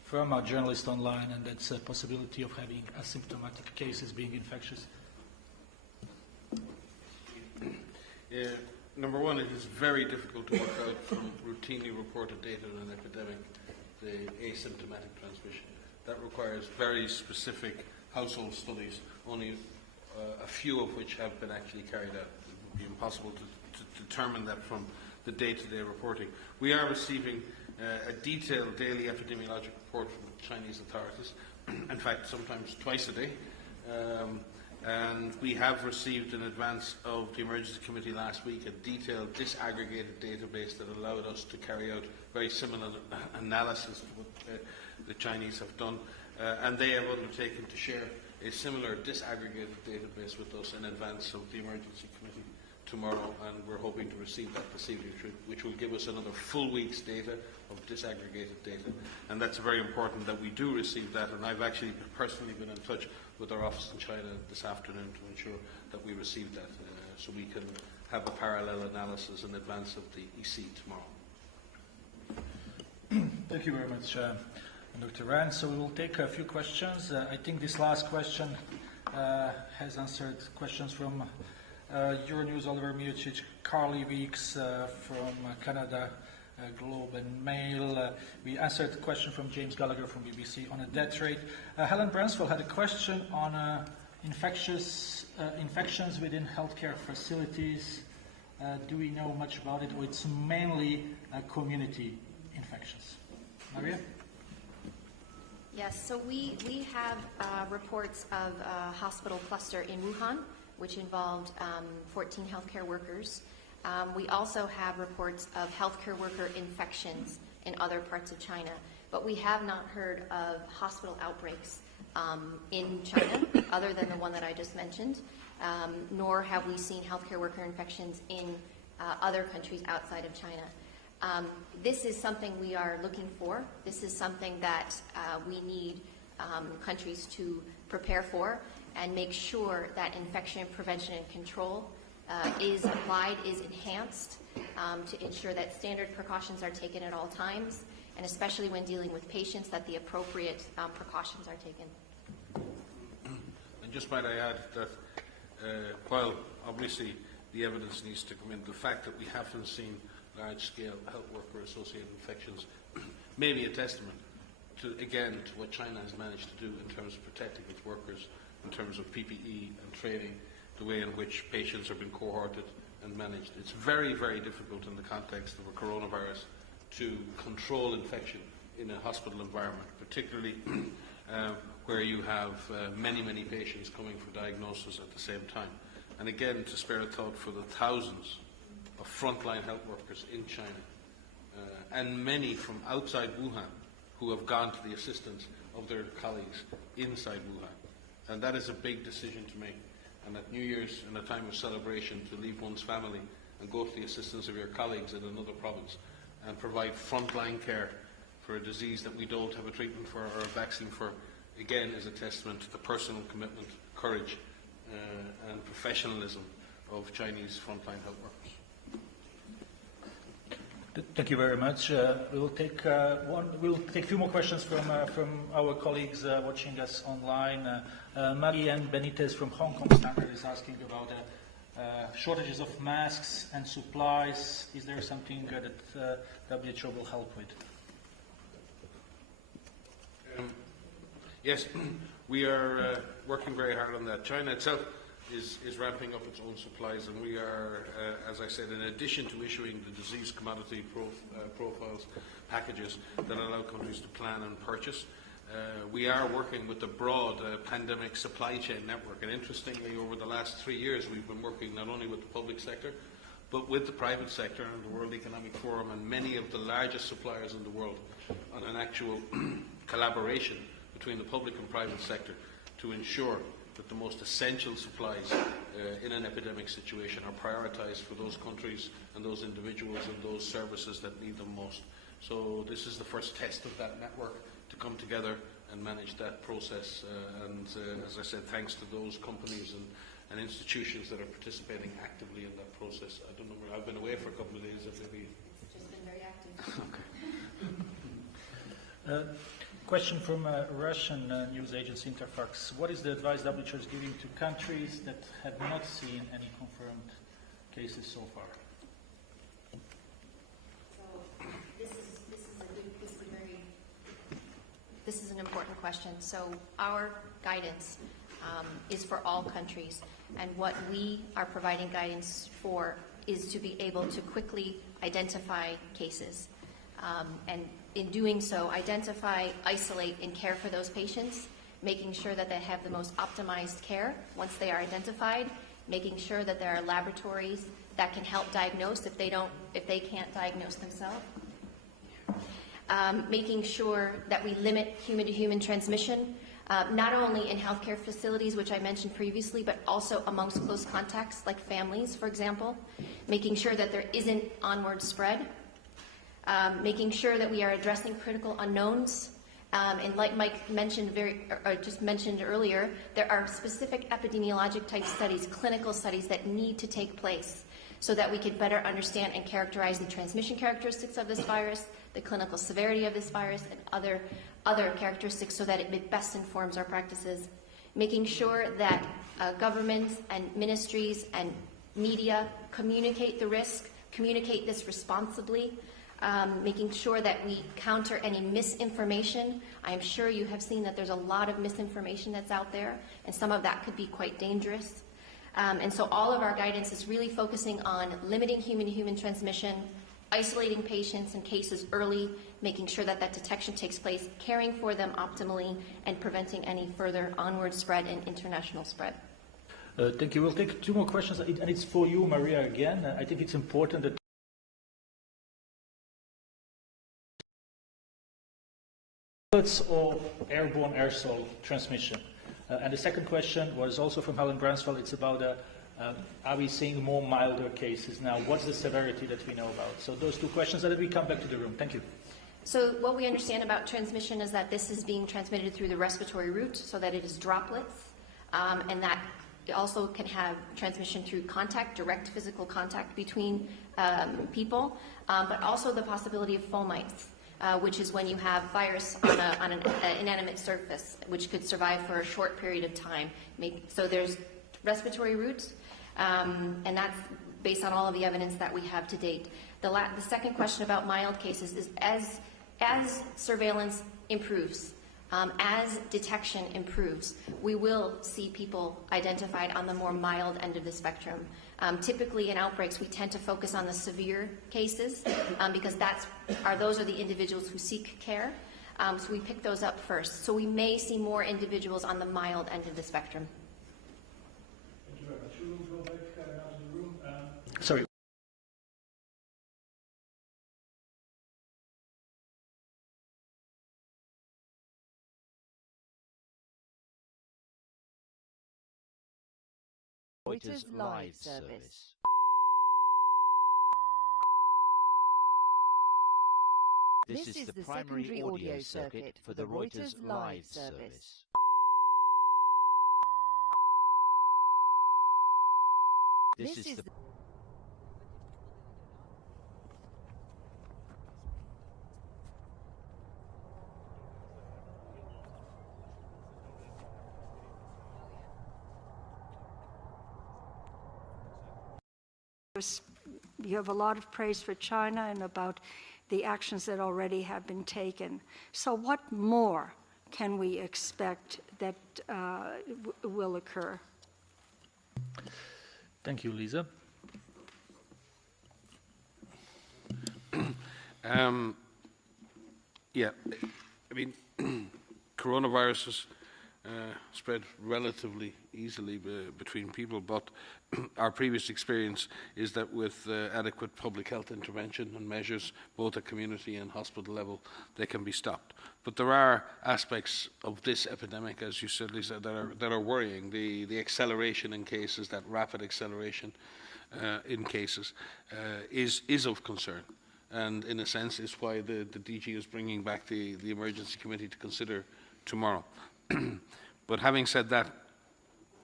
from our journalist online, and that's a possibility of having asymptomatic cases being infectious. Number one, it is very difficult to work out from routinely reported data in an epidemic the asymptomatic transmission. That requires very specific household studies, only a few of which have been actually carried out. It would be impossible to determine that from the day-to-day reporting. We are receiving a detailed daily epidemiologic report from the Chinese authorities, in fact sometimes twice a day, and we have received in advance of the Emergency Committee last week a detailed disaggregated database that allowed us to carry out very similar analysis to what the Chinese have done, and they have undertaken to share a similar disaggregated database with us in advance of the Emergency Committee tomorrow, and we're hoping to receive that this evening, which will give us another full week's data of disaggregated data, and that's very important that we do receive that, and I've actually personally been in touch with our office in China this afternoon to ensure that we receive that, so we can have a parallel analysis in advance of the EC tomorrow. Thank you very much, Dr. Ryan. So we will take a few questions. I think this last question has answered questions from Euronews, Oliver Miocic, Carly Weeks from Canada, Globe and Mail. We answered a question from James Gallagher from BBC on a death rate. Helen Branswell had a question on infections within healthcare facilities. Do we know much about it, or it's mainly community infections? Maria? Yes, so we have reports of a hospital cluster in Wuhan, which involved 14 healthcare workers. We also have reports of healthcare worker infections in other parts of China, but we have not heard of hospital outbreaks in China, other than the one that I just mentioned, nor have we seen healthcare worker infections in other countries outside of China. This is something we are looking for. This is something that we need countries to prepare for and make sure that infection prevention and control is applied, is enhanced to ensure that standard precautions are taken at all times, and especially when dealing with patients, that the appropriate precautions are taken. And just might I add that while obviously the evidence needs to come in, the fact that we haven't seen large-scale health worker-associated infections may be a testament to what China has managed to do in terms of protecting its workers, in terms of PPE and training, the way in which patients have been cohorted and managed. It's very, very difficult in the context of a coronavirus to control infection in a hospital environment, particularly where you have many, many patients coming for diagnosis at the same time. And again, to spare a thought for the thousands of frontline health workers in China, and many from outside Wuhan who have gone to the assistance of their colleagues inside Wuhan. And that is a big decision to make. And at New Year's, in a time of celebration, to leave one's family and go to the assistance of your colleagues in another province and provide frontline care for a disease that we don't have a treatment for or a vaccine for, again, is a testament to the personal commitment, courage, and professionalism of Chinese frontline health workers. Thank you very much. We'll take a few more questions from our colleagues watching us online. Marianne Benitez from Hong Kong Standard is asking about shortages of masks and supplies. Is there something that WHO will help with? Yes, we are working very hard on that. China itself is ramping up its own supplies, and we are, as I said, in addition to issuing the disease commodity profiles packages that allow countries to plan and purchase, we are working with the broad pandemic supply chain network. And interestingly, over the last 3 years, we've been working not only with the public sector, but with the private sector and the World Economic Forum and many of the largest suppliers in the world on an actual collaboration between the public and private sector to ensure that the most essential supplies in an epidemic situation are prioritised for those countries and those individuals and those services that need them most. So this is the first test of that network to come together and manage that process. And as I said, thanks to those companies and institutions that are participating actively in that process. I don't know, I've been away for a couple of days. If maybe it's just been very active. Okay. Question from Russian news agency Interfax. What is the advice WHO is giving to countries that have not seen any confirmed cases so far? So this is an important question. So our guidance is for all countries, and what we are providing guidance for is to be able to quickly identify cases, and in doing so, identify, isolate, and care for those patients, making sure that they have the most optimized care once they are identified, making sure that there are laboratories that can help diagnose if they can't diagnose themselves, making sure that we limit human-to-human transmission, not only in healthcare facilities, which I mentioned previously, but also amongst close contacts, like families, for example, making sure that there isn't onward spread, making sure that we are addressing critical unknowns. And like Mike mentioned just mentioned earlier, there are specific epidemiologic type studies, clinical studies that need to take place so that we can better understand and characterize the transmission characteristics of this virus, the clinical severity of this virus, and other characteristics so that it best informs our practices. Making sure that governments and ministries and media communicate the risk, communicate this responsibly, making sure that we counter any misinformation. I'm sure you have seen that there's a lot of misinformation that's out there, and some of that could be quite dangerous. And so all of our guidance is really focusing on limiting human-to-human transmission, isolating patients and cases early, making sure that detection takes place, caring for them optimally, and preventing any further onward spread and international spread. Thank you. We'll take two more questions, and it's for you, Maria, again. I think it's important that or airborne aerosol transmission. And the second question was also from Helen Branswell. It's about are we seeing more milder cases now? What's the severity that we know about? So those two questions, and then we come back to the room. Thank you. So what we understand about transmission is that this is being transmitted through the respiratory route, so that it is droplets, and that it also can have transmission through contact, direct physical contact between people, but also the possibility of fomites. Which is when you have virus on an inanimate surface, which could survive for a short period of time. So there's respiratory routes, and that's based on all of the evidence that we have to date. The second question about mild cases is as surveillance improves, as detection improves, we will see people identified on the more mild end of the spectrum. Typically in outbreaks, we tend to focus on the severe cases because those are the individuals who seek care. So we pick those up first. So we may see more individuals on the mild end of the spectrum. Thank you very much. We will go back now to the room. Sorry. Reuters live service. This is the primary audio circuit for the Reuters live service. This is the You have a lot of praise for China and about the actions that already have been taken. So what more can we expect that will occur? Thank you, Lisa. Yeah, I mean, coronaviruses spread relatively easily between people, but our previous experience is that with adequate public health intervention and measures, both at community and hospital level, they can be stopped. But there are aspects of this epidemic, as you said, Lisa, that are worrying. The acceleration in cases, that rapid acceleration in cases, is of concern. And in a sense, is why the DG is bringing back the emergency committee to consider tomorrow. But having said that,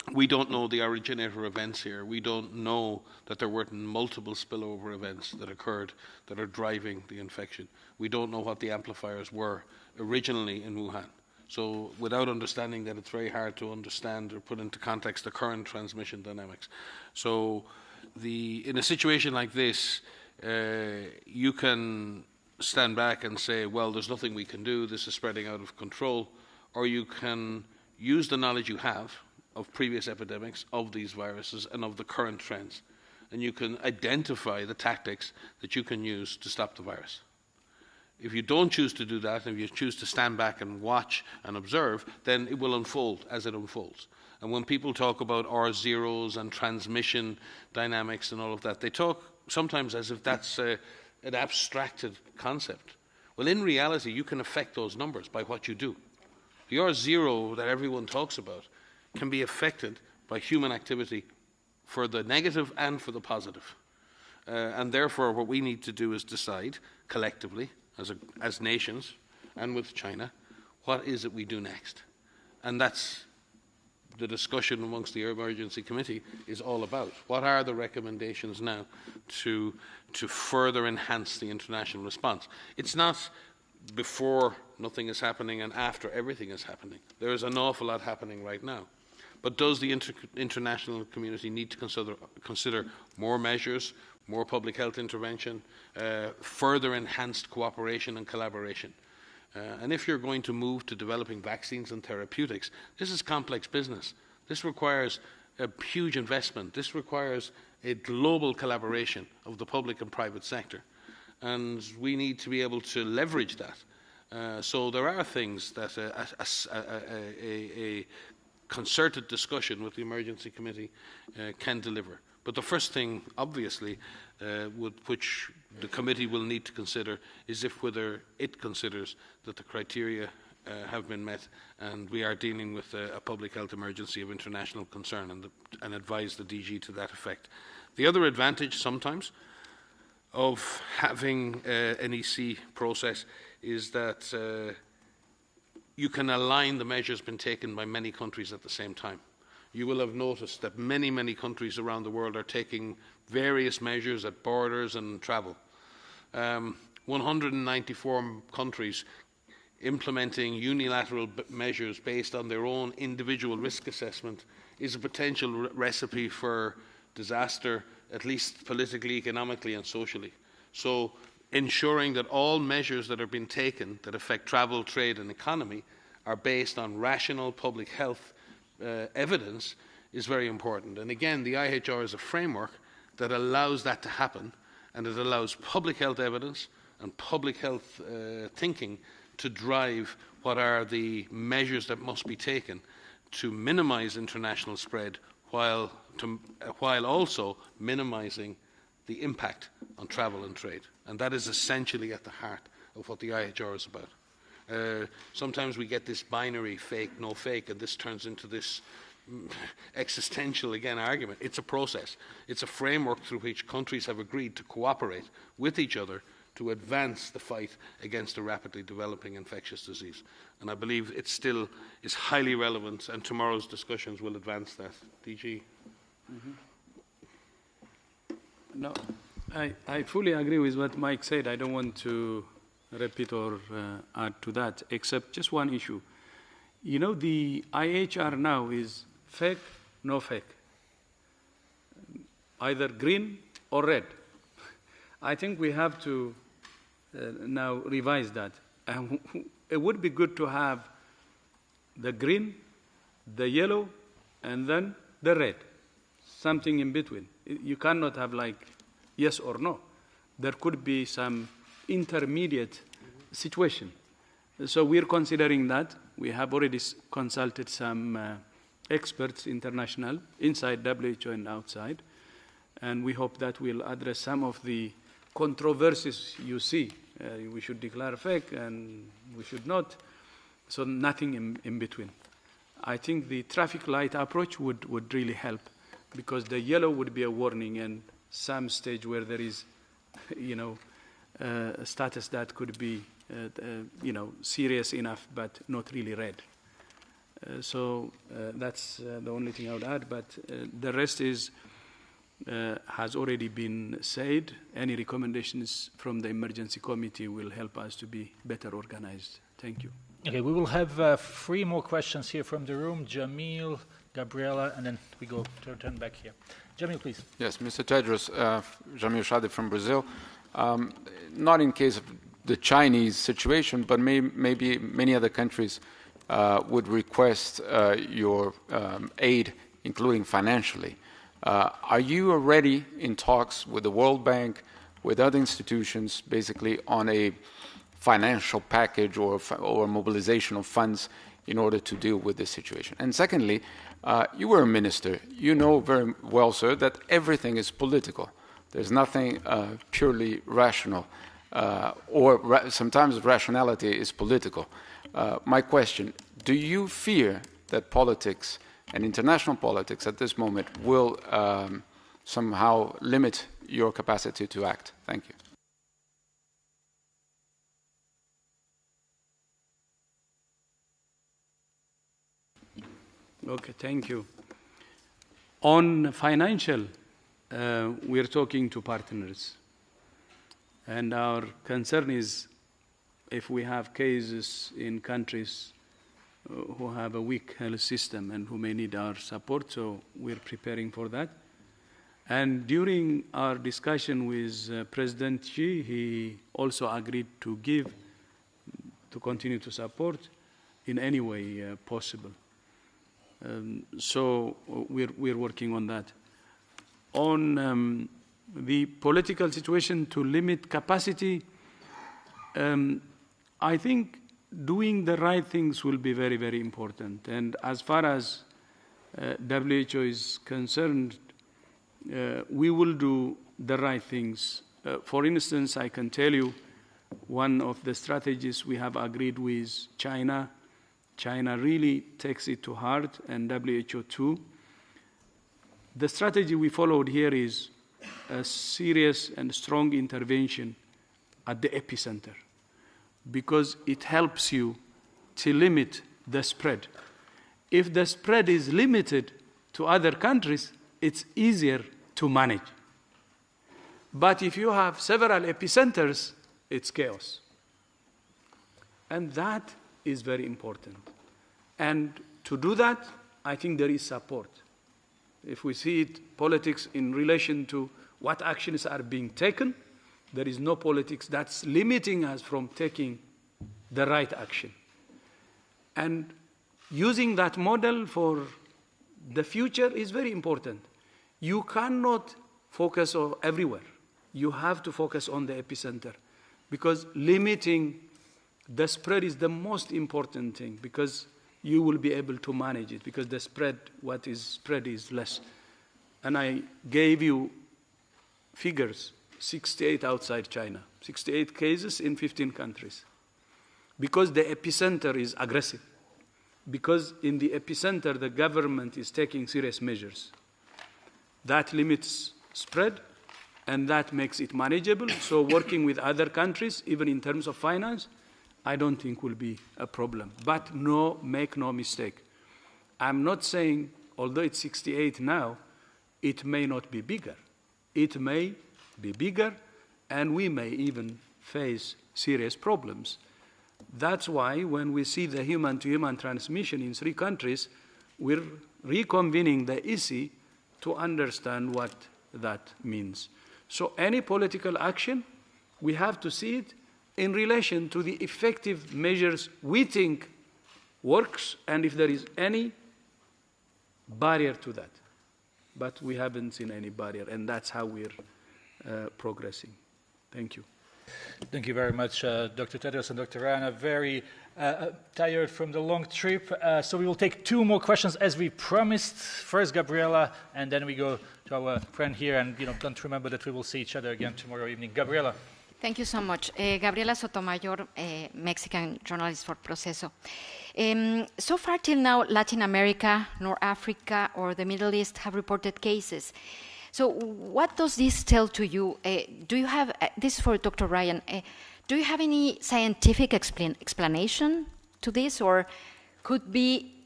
we don't know the originator events here. We don't know that there weren't multiple spillover events that occurred that are driving the infection. We don't know what the amplifiers were originally in Wuhan. So without understanding that, it's very hard to understand or put into context the current transmission dynamics. So in a situation like this, you can stand back and say, well, there's nothing we can do, this is spreading out of control, or you can use the knowledge you have of previous epidemics, of these viruses, and of the current trends. And you can identify the tactics that you can use to stop the virus. If you don't choose to do that, and if you choose to stand back and watch and observe, then it will unfold as it unfolds. And when people talk about R0s and transmission dynamics and all of that, they talk sometimes as if that's an abstracted concept. Well, in reality, you can affect those numbers by what you do. The R0 that everyone talks about can be affected by human activity for the negative and for the positive. And therefore, what we need to do is decide collectively, as nations, and with China, what is it we do next? And that's the discussion amongst the Emergency Committee is all about. What are the recommendations now to further enhance the international response? It's not before nothing is happening and after everything is happening. There is an awful lot happening right now. But does the international community need to consider more measures, more public health intervention, further enhanced cooperation and collaboration? And if you're going to move to developing vaccines and therapeutics, this is complex business. This requires a huge investment. This requires a global collaboration of the public and private sector. And we need to be able to leverage that. So there are things that a concerted discussion with the Emergency Committee can deliver. But the first thing, obviously, which the committee will need to consider is whether it considers that the criteria have been met and we are dealing with a public health emergency of international concern, and advise the DG to that effect. The other advantage sometimes of having an EC process is that you can align the measures being taken by many countries at the same time. You will have noticed that many, many countries around the world are taking various measures at borders and travel. 194 countries implementing unilateral measures based on their own individual risk assessment is a potential recipe for disaster, at least politically, economically and socially. So ensuring that all measures that are being taken that affect travel, trade and economy are based on rational public health evidence is very important. And again, the IHR is a framework that allows that to happen, and it allows public health evidence and public health thinking to drive what are the measures that must be taken to minimize international spread while also minimizing the impact on travel and trade. And that is essentially at the heart of what the IHR is about. Sometimes we get this binary fake, no fake, and this turns into this existential, again, argument. It's a process. It's a framework through which countries have agreed to cooperate with each other to advance the fight against a rapidly developing infectious disease. And I believe it still is highly relevant, and tomorrow's discussions will advance that. DG? No, I fully agree with what Mike said. I don't want to repeat or add to that, except just one issue. You know, the IHR now is fake, no fake, either green or red. I think we have to now revise that. And it would be good to have the green, the yellow, and then the red, something in between. You cannot have like yes or no. There could be some intermediate situation. So we're considering that. We have already consulted some experts, international, inside WHO and outside, and we hope that will address some of the controversies you see. We should declare fake and we should not, so nothing in between. I think the traffic light approach would really help, because the yellow would be a warning and some stage where there is, a status that could be, serious enough, but not really red. That's the only thing I would add, but the rest has already been said. Any recommendations from the emergency committee will help us to be better organized. Thank you. Okay, we will have 3 more questions here from the room. Jamil, Gabriela, and then we go to turn back here. Jamil, please. Yes, Mr. Tedros, Jamil Shadi from Brazil. Not in case of the Chinese situation, but maybe many other countries would request your aid, including financially. Are you already in talks with the World Bank, with other institutions, basically on a financial package or mobilization of funds in order to deal with this situation? And secondly, you were a minister. You know very well, sir, that everything is political. There's nothing purely rational, sometimes rationality is political. My question, do you fear that politics and international politics at this moment will somehow limit your capacity to act? Thank you. Okay, thank you. On financial, we're talking to partners. And our concern is if we have cases in countries who have a weak health system and who may need our support, so we're preparing for that. And during our discussion with President Xi, he also agreed to continue to support in any way possible. So we're working on that. On the political situation to limit capacity, I think doing the right things will be very, very important. And as far as WHO is concerned, we will do the right things. For instance, I can tell you one of the strategies we have agreed with China. China really takes it to heart, and WHO too. The strategy we followed here is a serious and strong intervention at the epicenter, because it helps you to limit the spread. If the spread is limited to other countries, it's easier to manage. But if you have several epicenters, it's chaos. And that is very important. And to do that, I think there is support. If we see it, politics in relation to what actions are being taken, there is no politics that's limiting us from taking the right action. And using that model for the future is very important. You cannot focus on everywhere. You have to focus on the epicenter, because limiting the spread is the most important thing, because you will be able to manage it, because the spread, what is spread is less. And I gave you figures, 68 outside China, 68 cases in 15 countries. Because the epicenter is aggressive. Because in the epicenter, the government is taking serious measures. That limits spread, and that makes it manageable. So working with other countries, even in terms of finance, I don't think will be a problem. But make no mistake. I'm not saying, although it's 68 now, it may not be bigger. It may be bigger, and we may even face serious problems. That's why when we see the human-to-human transmission in 3 countries, we're reconvening the EC to understand what that means. So any political action, we have to see it in relation to the effective measures we think works, and if there is any barrier to that. But we haven't seen any barrier, and that's how we're progressing. Thank you. Thank you very much, Dr. Tedros and Dr. Rana. Very tired from the long trip. So we will take 2 more questions as we promised. First, Gabriela, and then we go to our friend here. And don't remember that we will see each other again tomorrow evening. Gabriela. Thank you so much. Gabriela Sotomayor, Mexican journalist for Proceso. So far till now, Latin America, North Africa, or the Middle East have reported cases. So what does this tell to you? Do you have, this is for Dr. Ryan, do you have any scientific explanation to this, or could be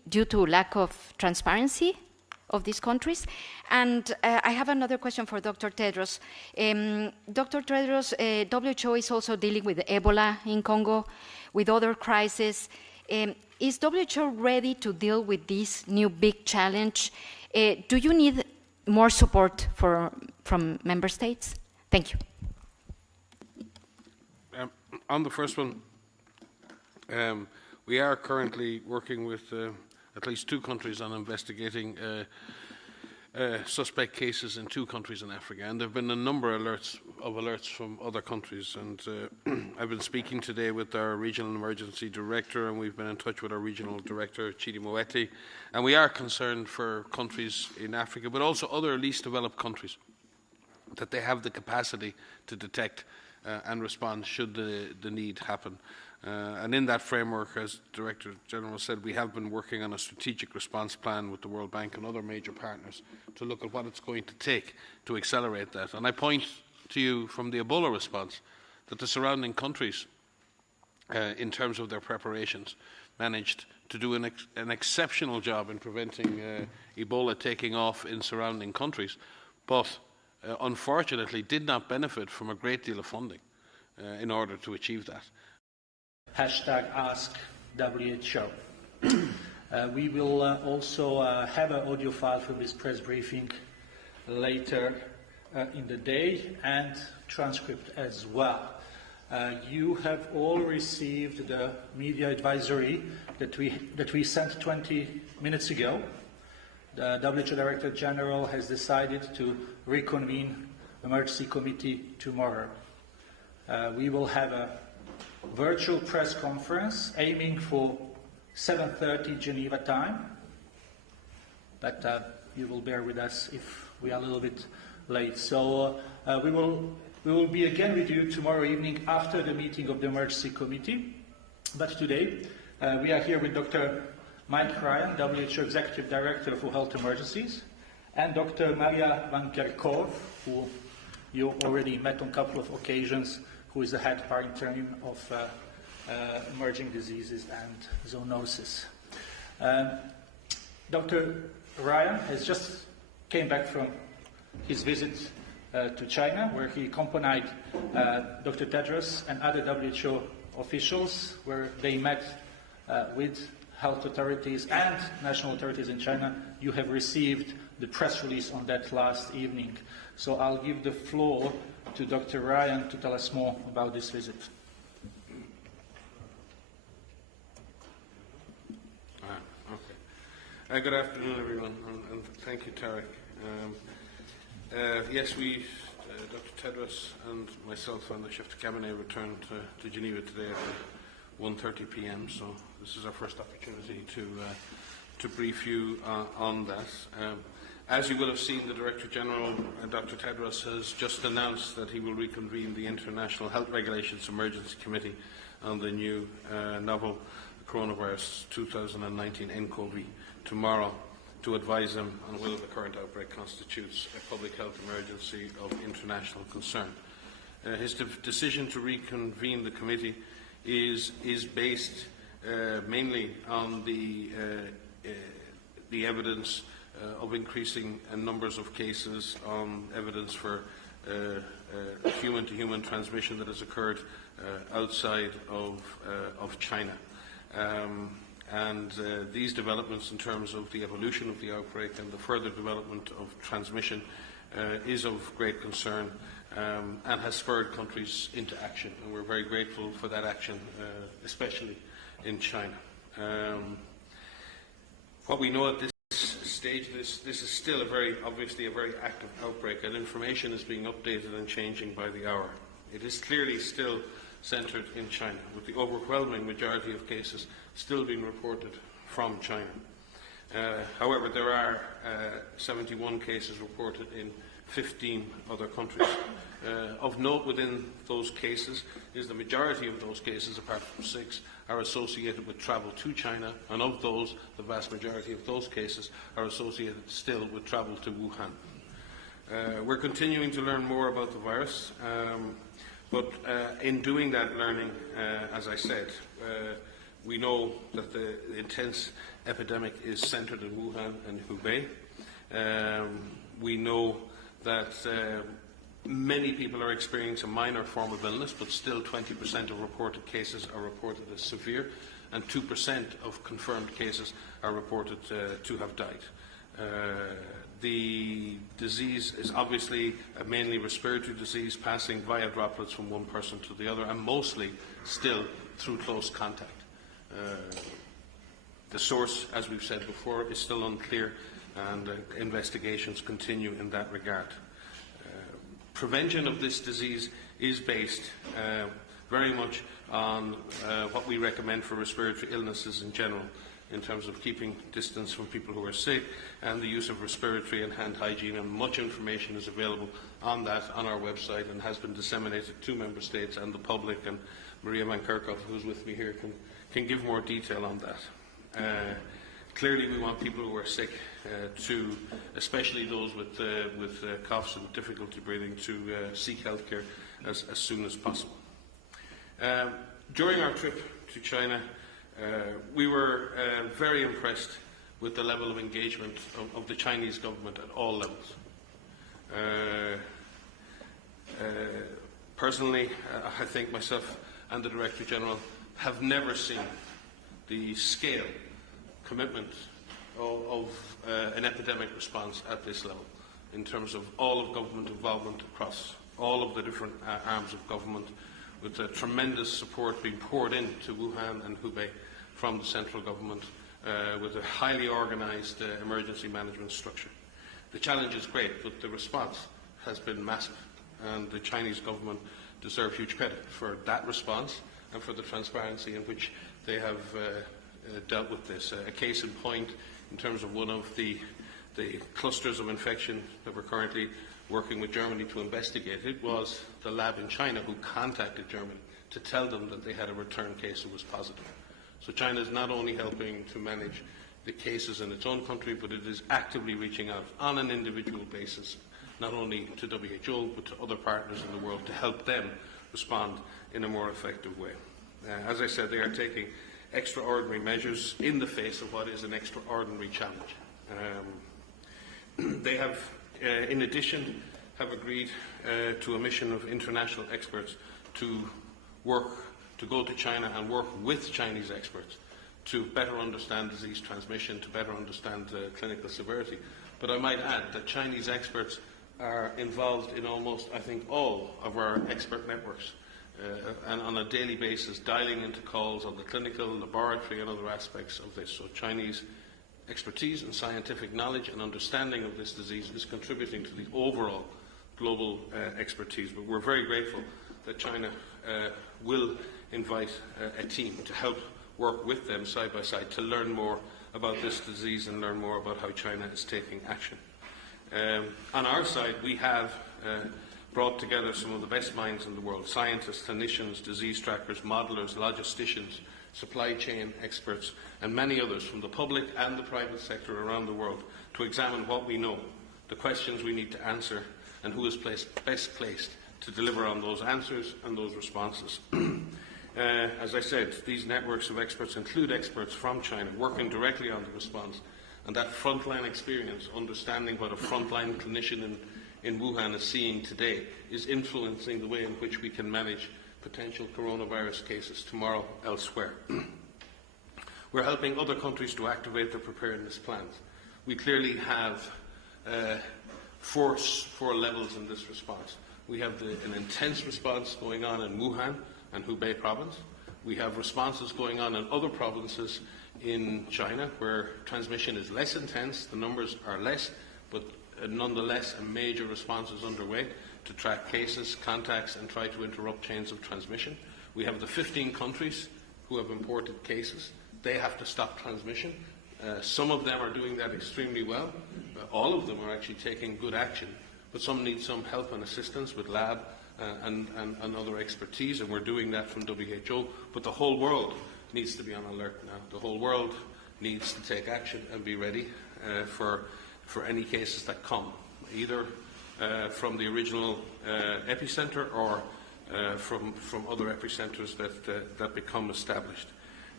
due to lack of transparency of these countries? And I have another question for Dr. Tedros. Dr. Tedros, WHO is also dealing with Ebola in Congo, with other crises. Is WHO ready to deal with this new big challenge? Do you need more support from member states? Thank you. On the first one, we are currently working with at least 2 countries on investigating suspect cases in 2 countries in Africa, and there have been a number of alerts from other countries. And I've been speaking today with our regional emergency director, and we've been in touch with our regional director, Chidi Moeti, and we are concerned for countries in Africa, but also other least developed countries, that they have the capacity to detect and respond should the need happen. And in that framework, as Director General said, we have been working on a strategic response plan with the World Bank and other major partners to look at what it's going to take to accelerate that. And I point to you from the Ebola response that the surrounding countries, in terms of their preparations, managed to do an exceptional job in preventing Ebola taking off in surrounding countries, but unfortunately did not benefit from a great deal of funding in order to achieve that. #AskWHO. We will also have an audio file from this press briefing later in the day, and transcript as well. You have all received the media advisory that we sent 20 minutes ago. The WHO Director General has decided to reconvene the emergency committee tomorrow. We will have a virtual press conference aiming for 7:30 Geneva time, but you will bear with us if we are a little bit late. So we will be again with you tomorrow evening after the meeting of the emergency committee. But today we are here with Dr. Mike Ryan, WHO Executive Director for Health Emergencies, and Dr. Maria Van Kerkhove, who you already met on a couple of occasions, who is the head par interim of emerging diseases and zoonosis. Dr. Ryan has just came back from his visit to China, where he accompanied Dr. Tedros and other WHO officials, where they met with health authorities and national authorities in China. You have received the press release on that last evening. So I'll give the floor to Dr. Ryan to tell us more about this visit. Okay. Good afternoon, everyone, and thank you, Tarek. Yes, Dr. Tedros and myself and the chef de cabinet returned to Geneva today at 1:30 p.m., so this is our first opportunity to brief you on that. As you will have seen, the Director General, Dr. Tedros, has just announced that he will reconvene the International Health Regulations Emergency Committee on the new novel coronavirus 2019 nCoV tomorrow to advise him on whether the current outbreak constitutes a public health emergency of international concern. His decision to reconvene the committee is based mainly on the evidence of increasing numbers of cases, on evidence for human-to-human transmission that has occurred outside of China. And these developments in terms of the evolution of the outbreak and the further development of transmission is of great concern and has spurred countries into action, and we're very grateful for that action, especially in China. What we know at this stage, this is still obviously a very active outbreak, and information is being updated and changing by the hour. It is clearly still centred in China, with the overwhelming majority of cases still being reported from China. However, there are 71 cases reported in 15 other countries. Of note within those cases is the majority of those cases, apart from 6, are associated with travel to China, and of those, the vast majority of those cases are associated still with travel to Wuhan. We're continuing to learn more about the virus, but in doing that learning, as I said, We know that the intense epidemic is centred in Wuhan and Hubei. We know that many people are experiencing a minor form of illness, but still 20% of reported cases are reported as severe, and 2% of confirmed cases are reported to have died. The disease is obviously a mainly respiratory disease, passing via droplets from one person to the other, and mostly still through close contact. The source, as we've said before, is still unclear, and investigations continue in that regard. Prevention of this disease is based very much on what we recommend for respiratory illnesses in general, in terms of keeping distance from people who are sick and the use of respiratory and hand hygiene, and much information is available on that on our website and has been disseminated to Member States and the public, and Maria Van Kerkhoff, who's with me here, can give more detail on that. Clearly we want people who are sick to, especially those with coughs and difficulty breathing, to seek health care as soon as possible. During our trip to China, we were very impressed with the level of engagement of the Chinese government at all levels. Personally, I think myself and the Director General have never seen the scale, commitment of an epidemic response at this level, in terms of all of government involvement across all of the different arms of government, with tremendous support being poured into Wuhan and Hubei from the central government, with a highly organised emergency management structure. The challenge is great, but the response has been massive, and the Chinese government deserve huge credit for that response and for the transparency in which they have dealt with this. A case in point, in terms of one of the clusters of infection that we're currently working with Germany to investigate, it was the lab in China who contacted Germany to tell them that they had a return case that was positive. So China is not only helping to manage the cases in its own country, but it is actively reaching out on an individual basis, not only to WHO, but to other partners in the world, to help them respond in a more effective way. As I said, they are taking extraordinary measures in the face of what is an extraordinary challenge. They have, in addition, have agreed to a mission of international experts to go to China and work with Chinese experts to better understand disease transmission, to better understand clinical severity. But I might add that Chinese experts are involved in almost, I think, all of our expert networks, and on a daily basis dialing into calls on the clinical, laboratory and other aspects of this. So Chinese expertise and scientific knowledge and understanding of this disease is contributing to the overall global expertise. But we're very grateful that China will invite a team to help work with them side by side to learn more about this disease and learn more about how China is taking action. On our side, we have brought together some of the best minds in the world: scientists, clinicians, disease trackers, modelers, logisticians, supply chain experts, and many others from the public and the private sector around the world, to examine what we know, the questions we need to answer, and who is best placed to deliver on those answers and those responses. As I said, these networks of experts include experts from China working directly on the response, and that frontline experience, understanding what a frontline clinician in Wuhan is seeing today, is influencing the way in which we can manage potential coronavirus cases tomorrow elsewhere. We're helping other countries to activate their preparedness plans. We clearly have four levels in this response. We have an intense response going on in Wuhan and Hubei province. We have responses going on in other provinces in China where transmission is less intense, the numbers are less, but nonetheless a major response is underway to track cases, contacts, and try to interrupt chains of transmission. We have the 15 countries who have imported cases. They have to stop transmission. Some of them are doing that extremely well. All of them are actually taking good action, but some need some help and assistance with lab and other expertise, and we're doing that from WHO. But the whole world needs to be on alert now. The whole world needs to take action and be ready for any cases that come, either from the original epicenter or from other epicenters that become established.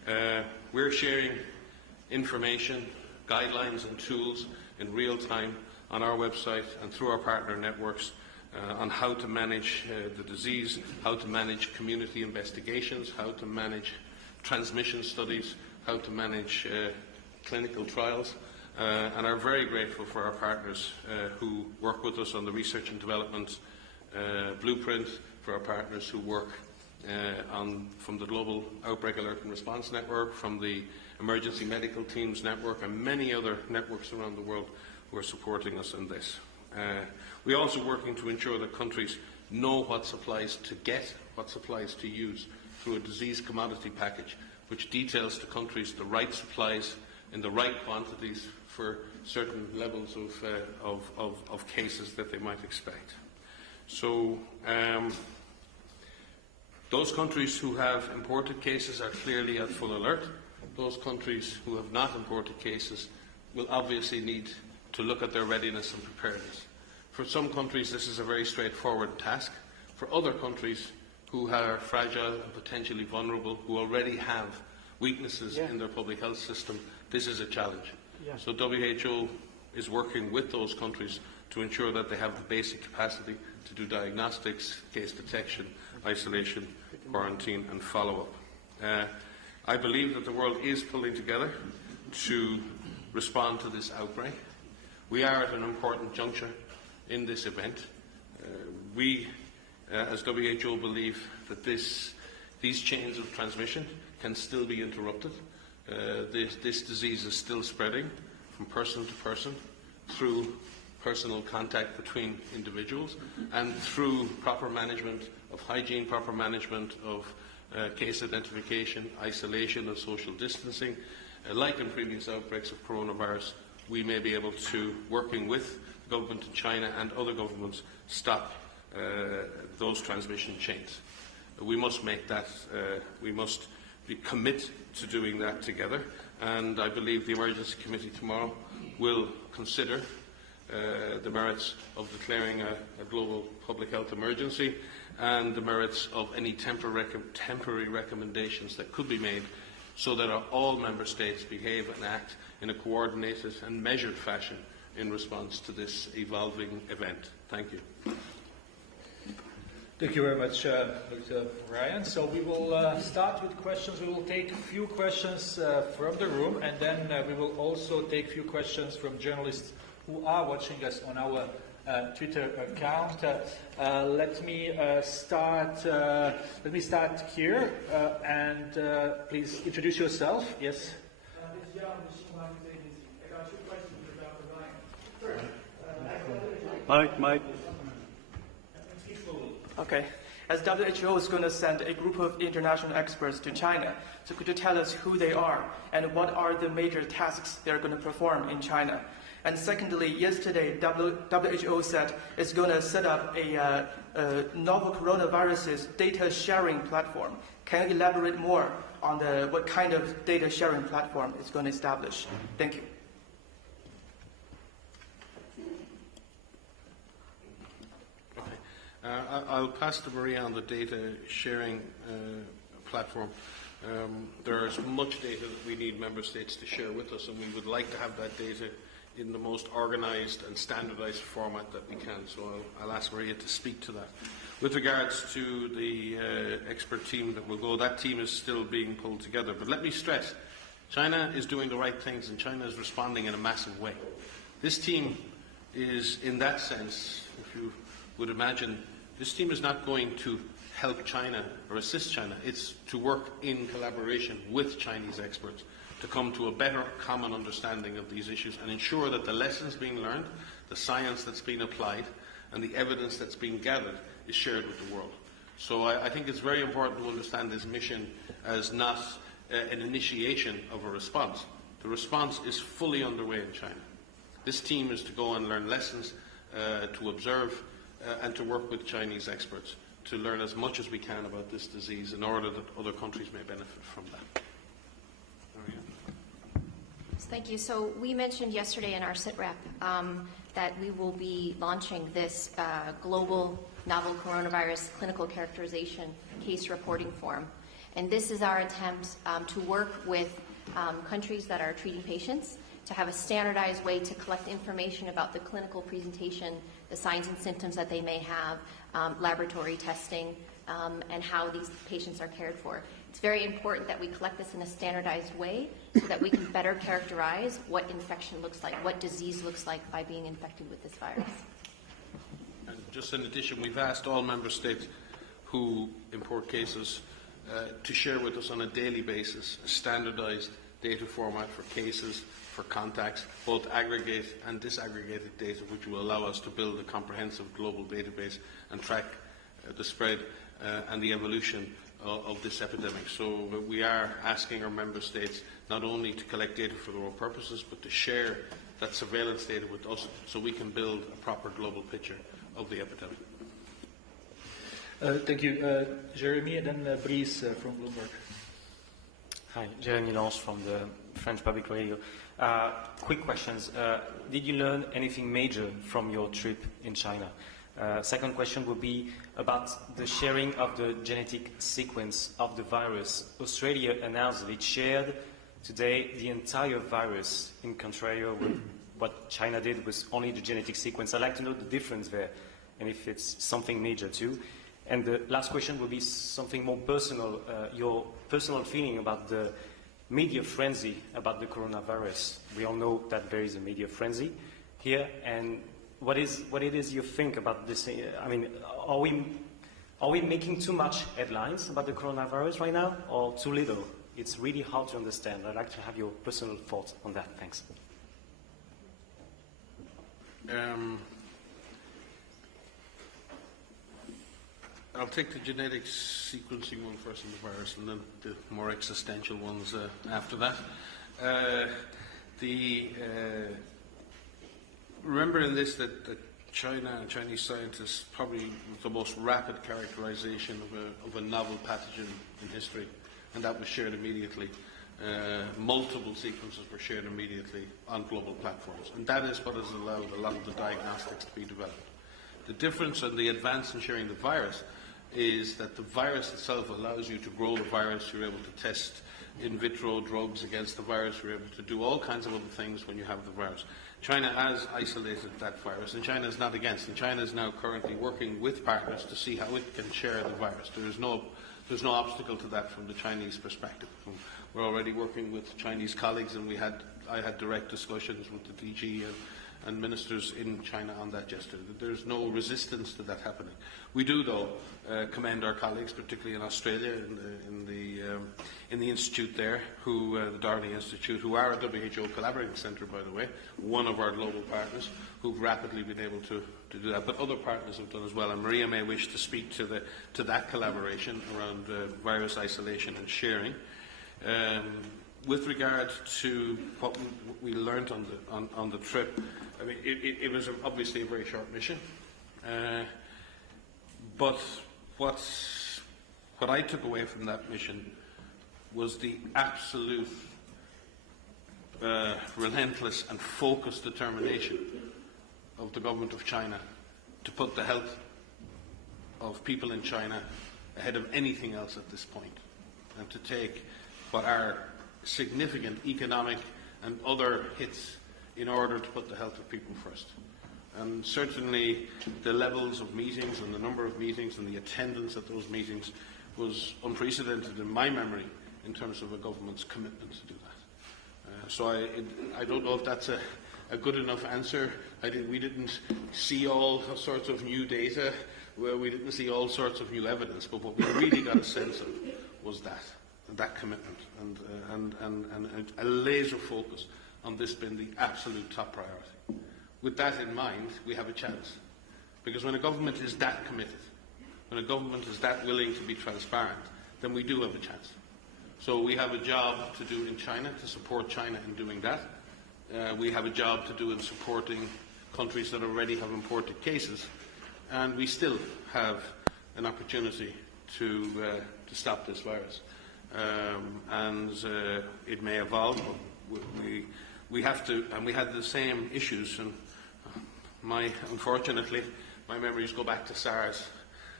We're sharing information, guidelines and tools in real time on our website and through our partner networks on how to manage the disease, how to manage community investigations, how to manage transmission studies, how to manage clinical trials, and are very grateful for our partners who work with us on the research and development blueprint, for our partners who work from the Global Outbreak Alert and Response Network, from the Emergency Medical Teams Network, and many other networks around the world who are supporting us in this. We are also working to ensure that countries know what supplies to get, what supplies to use, through a disease commodity package, which details to countries the right supplies in the right quantities for certain levels of cases that they might expect. So those countries who have imported cases are clearly at full alert. Those countries who have not imported cases will obviously need to look at their readiness and preparedness. For some countries, this is a very straightforward task. For other countries who are fragile and potentially vulnerable, who already have weaknesses in their public health system, this is a challenge. So WHO is working with those countries to ensure that they have the basic capacity to do diagnostics, case detection, isolation, quarantine and follow-up. I believe that the world is pulling together to respond to this outbreak. We are at an important juncture in this event. We, as WHO, believe that these chains of transmission can still be interrupted. This disease is still spreading from person to person through personal contact between individuals and through proper management of hygiene, proper management of case identification, isolation and social distancing. Like in previous outbreaks of coronavirus, we may be able to, working with the government of China and other governments, stop those transmission chains. We must make that, we must commit to doing that together, and I believe the Emergency Committee tomorrow will consider the merits of declaring a global public health emergency and the merits of any temporary recommendations that could be made so that all Member States behave and act in a coordinated and measured fashion in response to this evolving event. Thank you. Thank you very much, Dr. Ryan. So we will start with questions. We will take a few questions from the room, and then we will also take a few questions from journalists who are watching us on our Twitter account. Let me start here, and please introduce yourself. Yes. I got two questions for Dr. Ryan. First, Mike. Okay. As WHO is going to send a group of international experts to China, so could you tell us who they are and what are the major tasks they're going to perform in China? And secondly, yesterday WHO said it's going to set up a novel coronaviruses data sharing platform. Can you elaborate more on what kind of data sharing platform it's going to establish? Thank you. I'll pass to Maria on the data sharing platform. There is much data that we need Member States to share with us, and we would like to have that data in the most organised and standardised format that we can. So I'll ask Maria to speak to that. With regards to the expert team that will go, that team is still being pulled together. But let me stress, China is doing the right things, and China is responding in a massive way. This team is, in that sense, if you would imagine, this team is not going to help China or assist China. It's to work in collaboration with Chinese experts to come to a better common understanding of these issues and ensure that the lessons being learned, the science that's been applied, and the evidence that's being gathered is shared with the world. So I think it's very important to understand this mission as not an initiation of a response. The response is fully underway in China. This team is to go and learn lessons, to observe, and to work with Chinese experts to learn as much as we can about this disease in order that other countries may benefit from that. Thank you. So we mentioned yesterday in our SITREP that we will be launching this global novel coronavirus clinical characterization case reporting form. And this is our attempt to work with countries that are treating patients to have a standardized way to collect information about the clinical presentation, the signs and symptoms that they may have, laboratory testing, and how these patients are cared for. It's very important that we collect this in a standardized way so that we can better characterize what infection looks like, what disease looks like by being infected with this virus. And just in addition, we've asked all member states who import cases to share with us on a daily basis a standardized data format for cases, for contacts, both aggregate and disaggregated data, which will allow us to build a comprehensive global database and track the spread and the evolution of this epidemic. So we are asking our member states not only to collect data for their own purposes, but to share that surveillance data with us so we can build a proper global picture of the epidemic. Thank you. Jeremy, and then Brice from Bloomberg. Hi, Jeremy Lange from the French Public Radio. Quick questions. Did you learn anything major from your trip in China? Second question would be about the sharing of the genetic sequence of the virus. Australia announced that it shared today the entire virus, in contrary with what China did with only the genetic sequence. I'd like to know the difference there, and if it's something major too. And the last question would be something more personal, your personal feeling about the media frenzy about the coronavirus. We all know that there is a media frenzy here, and what it is you think about this? I mean, are we making too much headlines about the coronavirus right now, or too little? It's really hard to understand. I'd like to have your personal thoughts on that. Thanks. I'll take the genetic sequencing one first in the virus, and then the more existential ones after that. Remember in this that Chinese scientists probably the most rapid characterization of a novel pathogen in history, and that was shared immediately. Multiple sequences were shared immediately on global platforms, and that is what has allowed a lot of the diagnostics to be developed. The difference and the advance in sharing the virus is that the virus itself allows you to grow the virus. You're able to test in vitro drugs against the virus. You're able to do all kinds of other things when you have the virus. China has isolated that virus, and China is not against. And China is now currently working with partners to see how it can share the virus. There's no obstacle to that from the Chinese perspective. We're already working with Chinese colleagues, and I had direct discussions with the DG and ministers in China on that yesterday. There's no resistance to that happening. We do, though, commend our colleagues, particularly in Australia, in the institute there, the Darley Institute, who are a WHO collaborating centre, by the way, one of our global partners, who've rapidly been able to do that. But other partners have done as well, and Maria may wish to speak to that collaboration around virus isolation and sharing. With regard to what we learned on the trip, I mean, it was obviously a very short mission, but what I took away from that mission was the absolute relentless and focused determination of the government of China to put the health of people in China ahead of anything else at this point, and to take what are significant economic and other hits in order to put the health of people first. And certainly the levels of meetings and the number of meetings and the attendance at those meetings was unprecedented in my memory in terms of a government's commitment to do that. So I don't know if that's a good enough answer. We didn't see all sorts of new data, we didn't see all sorts of new evidence, but what we really got a sense of was that commitment and a laser focus on this being the absolute top priority. With that in mind, we have a chance. Because when a government is that committed, when a government is that willing to be transparent, then we do have a chance. So we have a job to do in China, to support China in doing that. We have a job to do in supporting countries that already have imported cases. And we still have an opportunity to stop this virus. It may evolve, but we have to, and we had the same issues, and unfortunately, my memories go back to SARS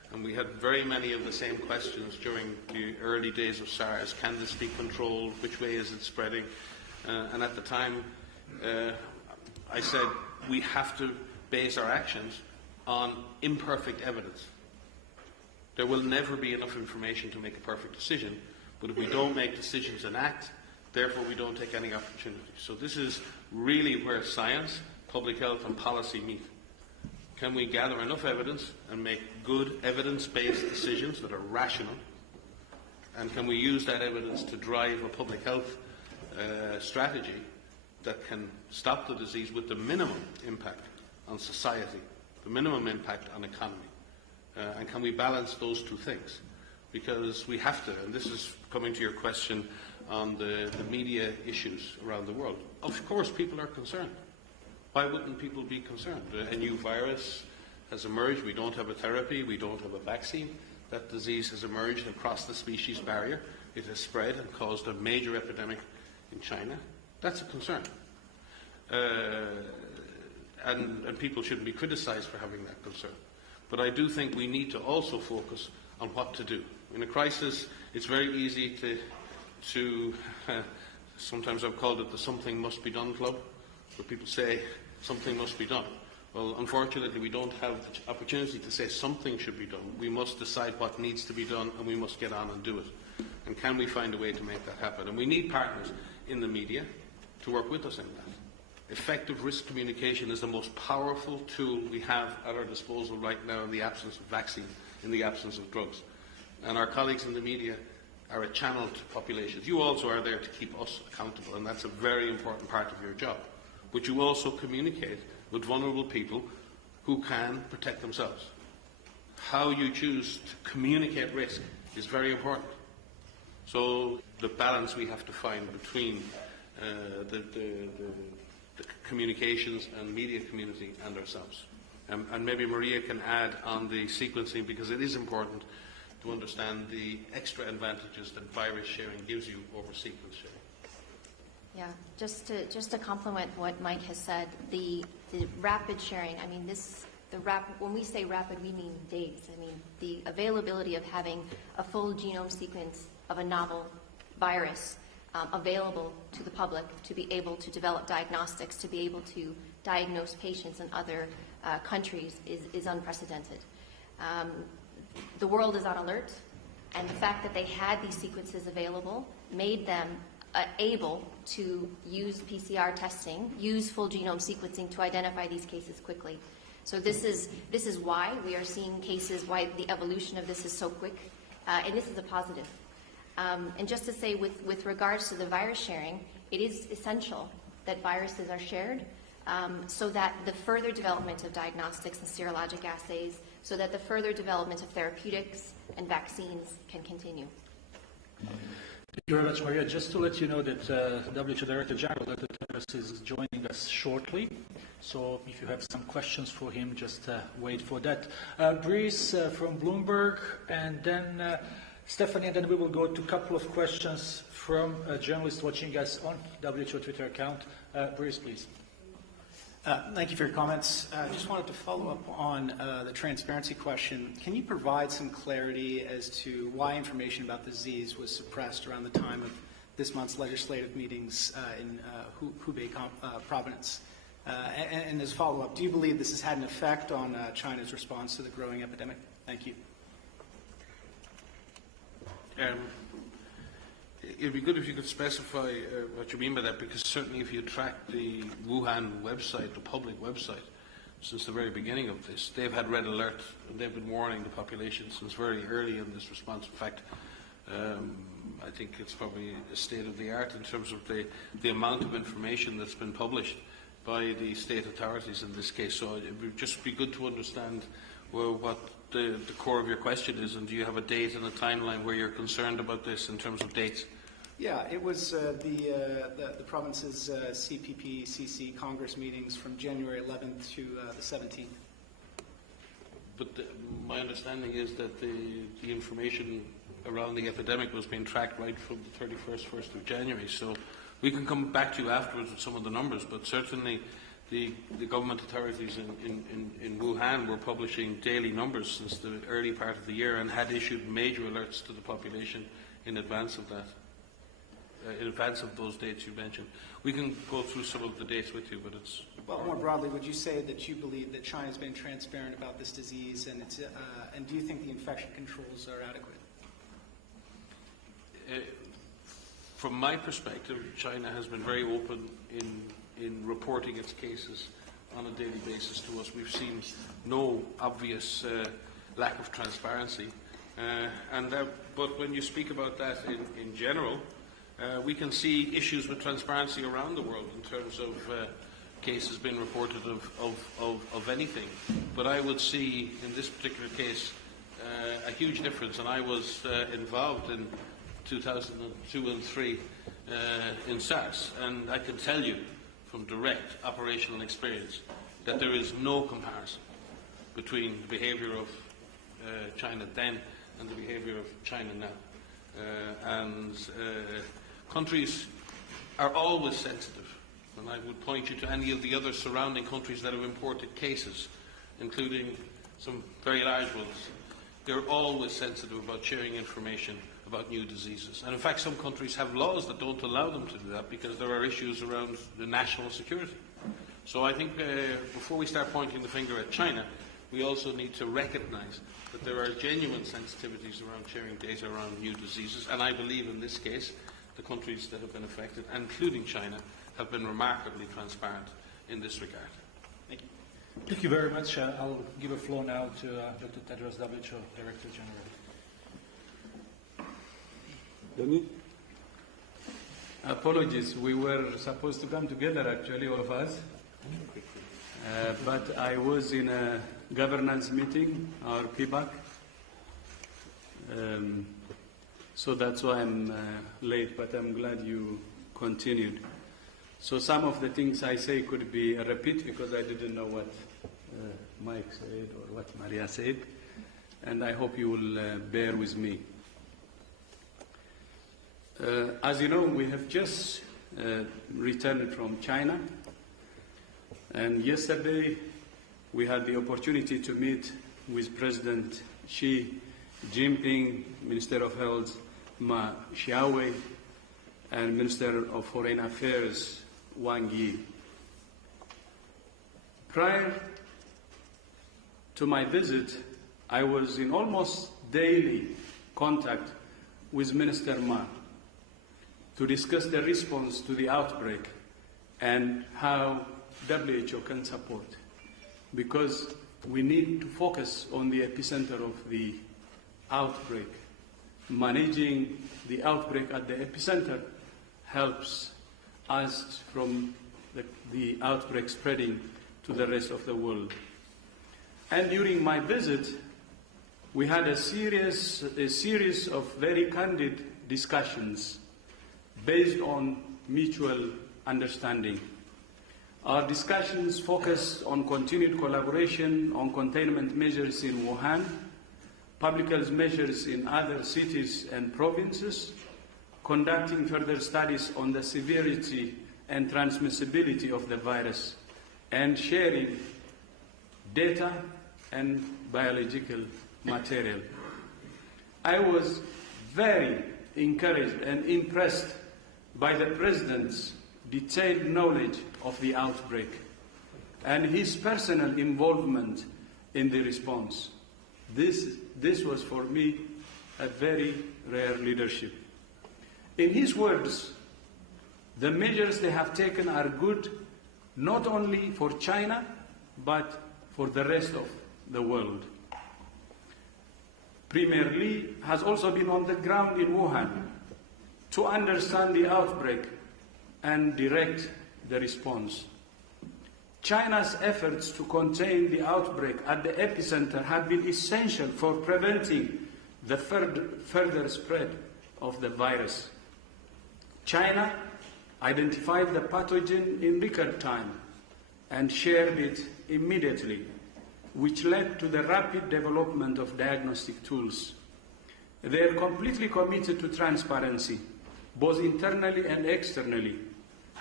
And we had very many of the same questions during the early days of SARS. Can this be controlled? Which way is it spreading? And at the time, I said we have to base our actions on imperfect evidence. There will never be enough information to make a perfect decision, but if we don't make decisions and act, therefore we don't take any opportunity. So this is really where science, public health and policy meet. Can we gather enough evidence and make good evidence-based decisions that are rational? And can we use that evidence to drive a public health strategy that can stop the disease with the minimum impact on society, the minimum impact on economy? And can we balance those two things? Because we have to, and this is coming to your question on the media issues around the world. Of course people are concerned. Why wouldn't people be concerned? A new virus has emerged. We don't have a therapy. We don't have a vaccine. That disease has emerged across the species barrier. It has spread and caused a major epidemic in China. That's a concern. And people shouldn't be criticized for having that concern. But I do think we need to also focus on what to do. In a crisis, it's very easy to sometimes I've called it the something must be done club, where people say something must be done. Well, unfortunately, we don't have the opportunity to say something should be done. We must decide what needs to be done, and we must get on and do it. And can we find a way to make that happen? And we need partners in the media to work with us in that. Effective risk communication is the most powerful tool we have at our disposal right now in the absence of vaccine, in the absence of drugs. And our colleagues in the media are a channel to populations. You also are there to keep us accountable, and that's a very important part of your job. But you also communicate with vulnerable people who can protect themselves. How you choose to communicate risk is very important. So the balance we have to find between the communications and media community and ourselves. And maybe Maria can add on the sequencing, because it is important to understand the extra advantages that virus sharing gives you over sequence sharing. Yeah, just to complement what Mike has said, the rapid sharing, I mean, when we say rapid, we mean days. I mean, the availability of having a full genome sequence of a novel virus available to the public to be able to develop diagnostics, to be able to diagnose patients in other countries is unprecedented. The world is on alert, and the fact that they had these sequences available made them able to use PCR testing, use full genome sequencing to identify these cases quickly. So this is why we are seeing cases, why the evolution of this is so quick, and this is a positive. And just to say, with regards to the virus sharing, it is essential that viruses are shared so that the further development of diagnostics and serologic assays, so that the further development of therapeutics and vaccines can continue. Thank you very much, Maria. Just to let you know that WHO Director General Dr. Tedros is joining us shortly. So if you have some questions for him, just wait for that. Brice from Bloomberg, and then Stephanie, and then we will go to a couple of questions from journalists watching us on WHO Twitter account. Brice, please. Thank you for your comments. I just wanted to follow up on the transparency question. Can you provide some clarity as to why information about the disease was suppressed around the time of this month's legislative meetings in Hubei province? And as follow-up, do you believe this has had an effect on China's response to the growing epidemic? Thank you. It'd be good if you could specify what you mean by that, because certainly if you track the WUHAN website, the public website, since the very beginning of this, they've had red alert, and they've been warning the population since very early in this response. In fact, I think it's probably a state of the art in terms of the amount of information that's been published by the state authorities in this case. So it would just be good to understand what the core of your question is, and do you have a date and a timeline where you're concerned about this in terms of dates? Yeah, it was the province's CPP-CC Congress meetings from January 11th to the 17th. But my understanding is that the information around the epidemic was being tracked right from the 1st of January. So we can come back to you afterwards with some of the numbers, but certainly the government authorities in Wuhan were publishing daily numbers since the early part of the year and had issued major alerts to the population in advance of that, in advance of those dates you mentioned. We can go through some of the dates with you, but it's... Well, more broadly, would you say that you believe that China's been transparent about this disease, and do you think the infection controls are adequate? From my perspective, China has been very open in reporting its cases on a daily basis to us. We've seen no obvious lack of transparency. But when you speak about that in general, we can see issues with transparency around the world in terms of cases being reported of anything. But I would see in this particular case a huge difference, and I was involved in 2002 and 3 in SARS, and I can tell you from direct operational experience that there is no comparison between the behaviour of China then and the behaviour of China now. Countries are always sensitive, and I would point you to any of the other surrounding countries that have imported cases, including some very large ones. They're always sensitive about sharing information about new diseases. And in fact, some countries have laws that don't allow them to do that because there are issues around the national security. So I think before we start pointing the finger at China, we also need to recognise that there are genuine sensitivities around sharing data around new diseases. And I believe in this case, the countries that have been affected, including China, have been remarkably transparent in this regard. Thank you. Thank you very much. I'll give the floor now to Dr. Tedros, WHO Director General. Apologies, we were supposed to come together actually, all of us. But I was in a governance meeting, our PBAC. So that's why I'm late, but I'm glad you continued. So some of the things I say could be a repeat because I didn't know what Mike said or what Maria said, and I hope you will bear with me. As you know, we have just returned from China, and yesterday we had the opportunity to meet with President Xi Jinping, Minister of Health Ma Xiaowei, and Minister of Foreign Affairs Wang Yi. Prior to my visit, I was in almost daily contact with Minister Ma to discuss the response to the outbreak and how WHO can support. Because we need to focus on the epicenter of the outbreak. Managing the outbreak at the epicenter helps us from the outbreak spreading to the rest of the world. And during my visit, we had a series of very candid discussions based on mutual understanding. Our discussions focused on continued collaboration on containment measures in Wuhan, public health measures in other cities and provinces, conducting further studies on the severity and transmissibility of the virus, and sharing data and biological material. I was very encouraged and impressed by the President's detailed knowledge of the outbreak and his personal involvement in the response. This was for me a very rare leadership. In his words, the measures they have taken are good not only for China, but for the rest of the world. Premier Li has also been on the ground in Wuhan to understand the outbreak and direct the response. China's efforts to contain the outbreak at the epicenter have been essential for preventing the further spread of the virus. China identified the pathogen in record time and shared it immediately, which led to the rapid development of diagnostic tools. They are completely committed to transparency, both internally and externally,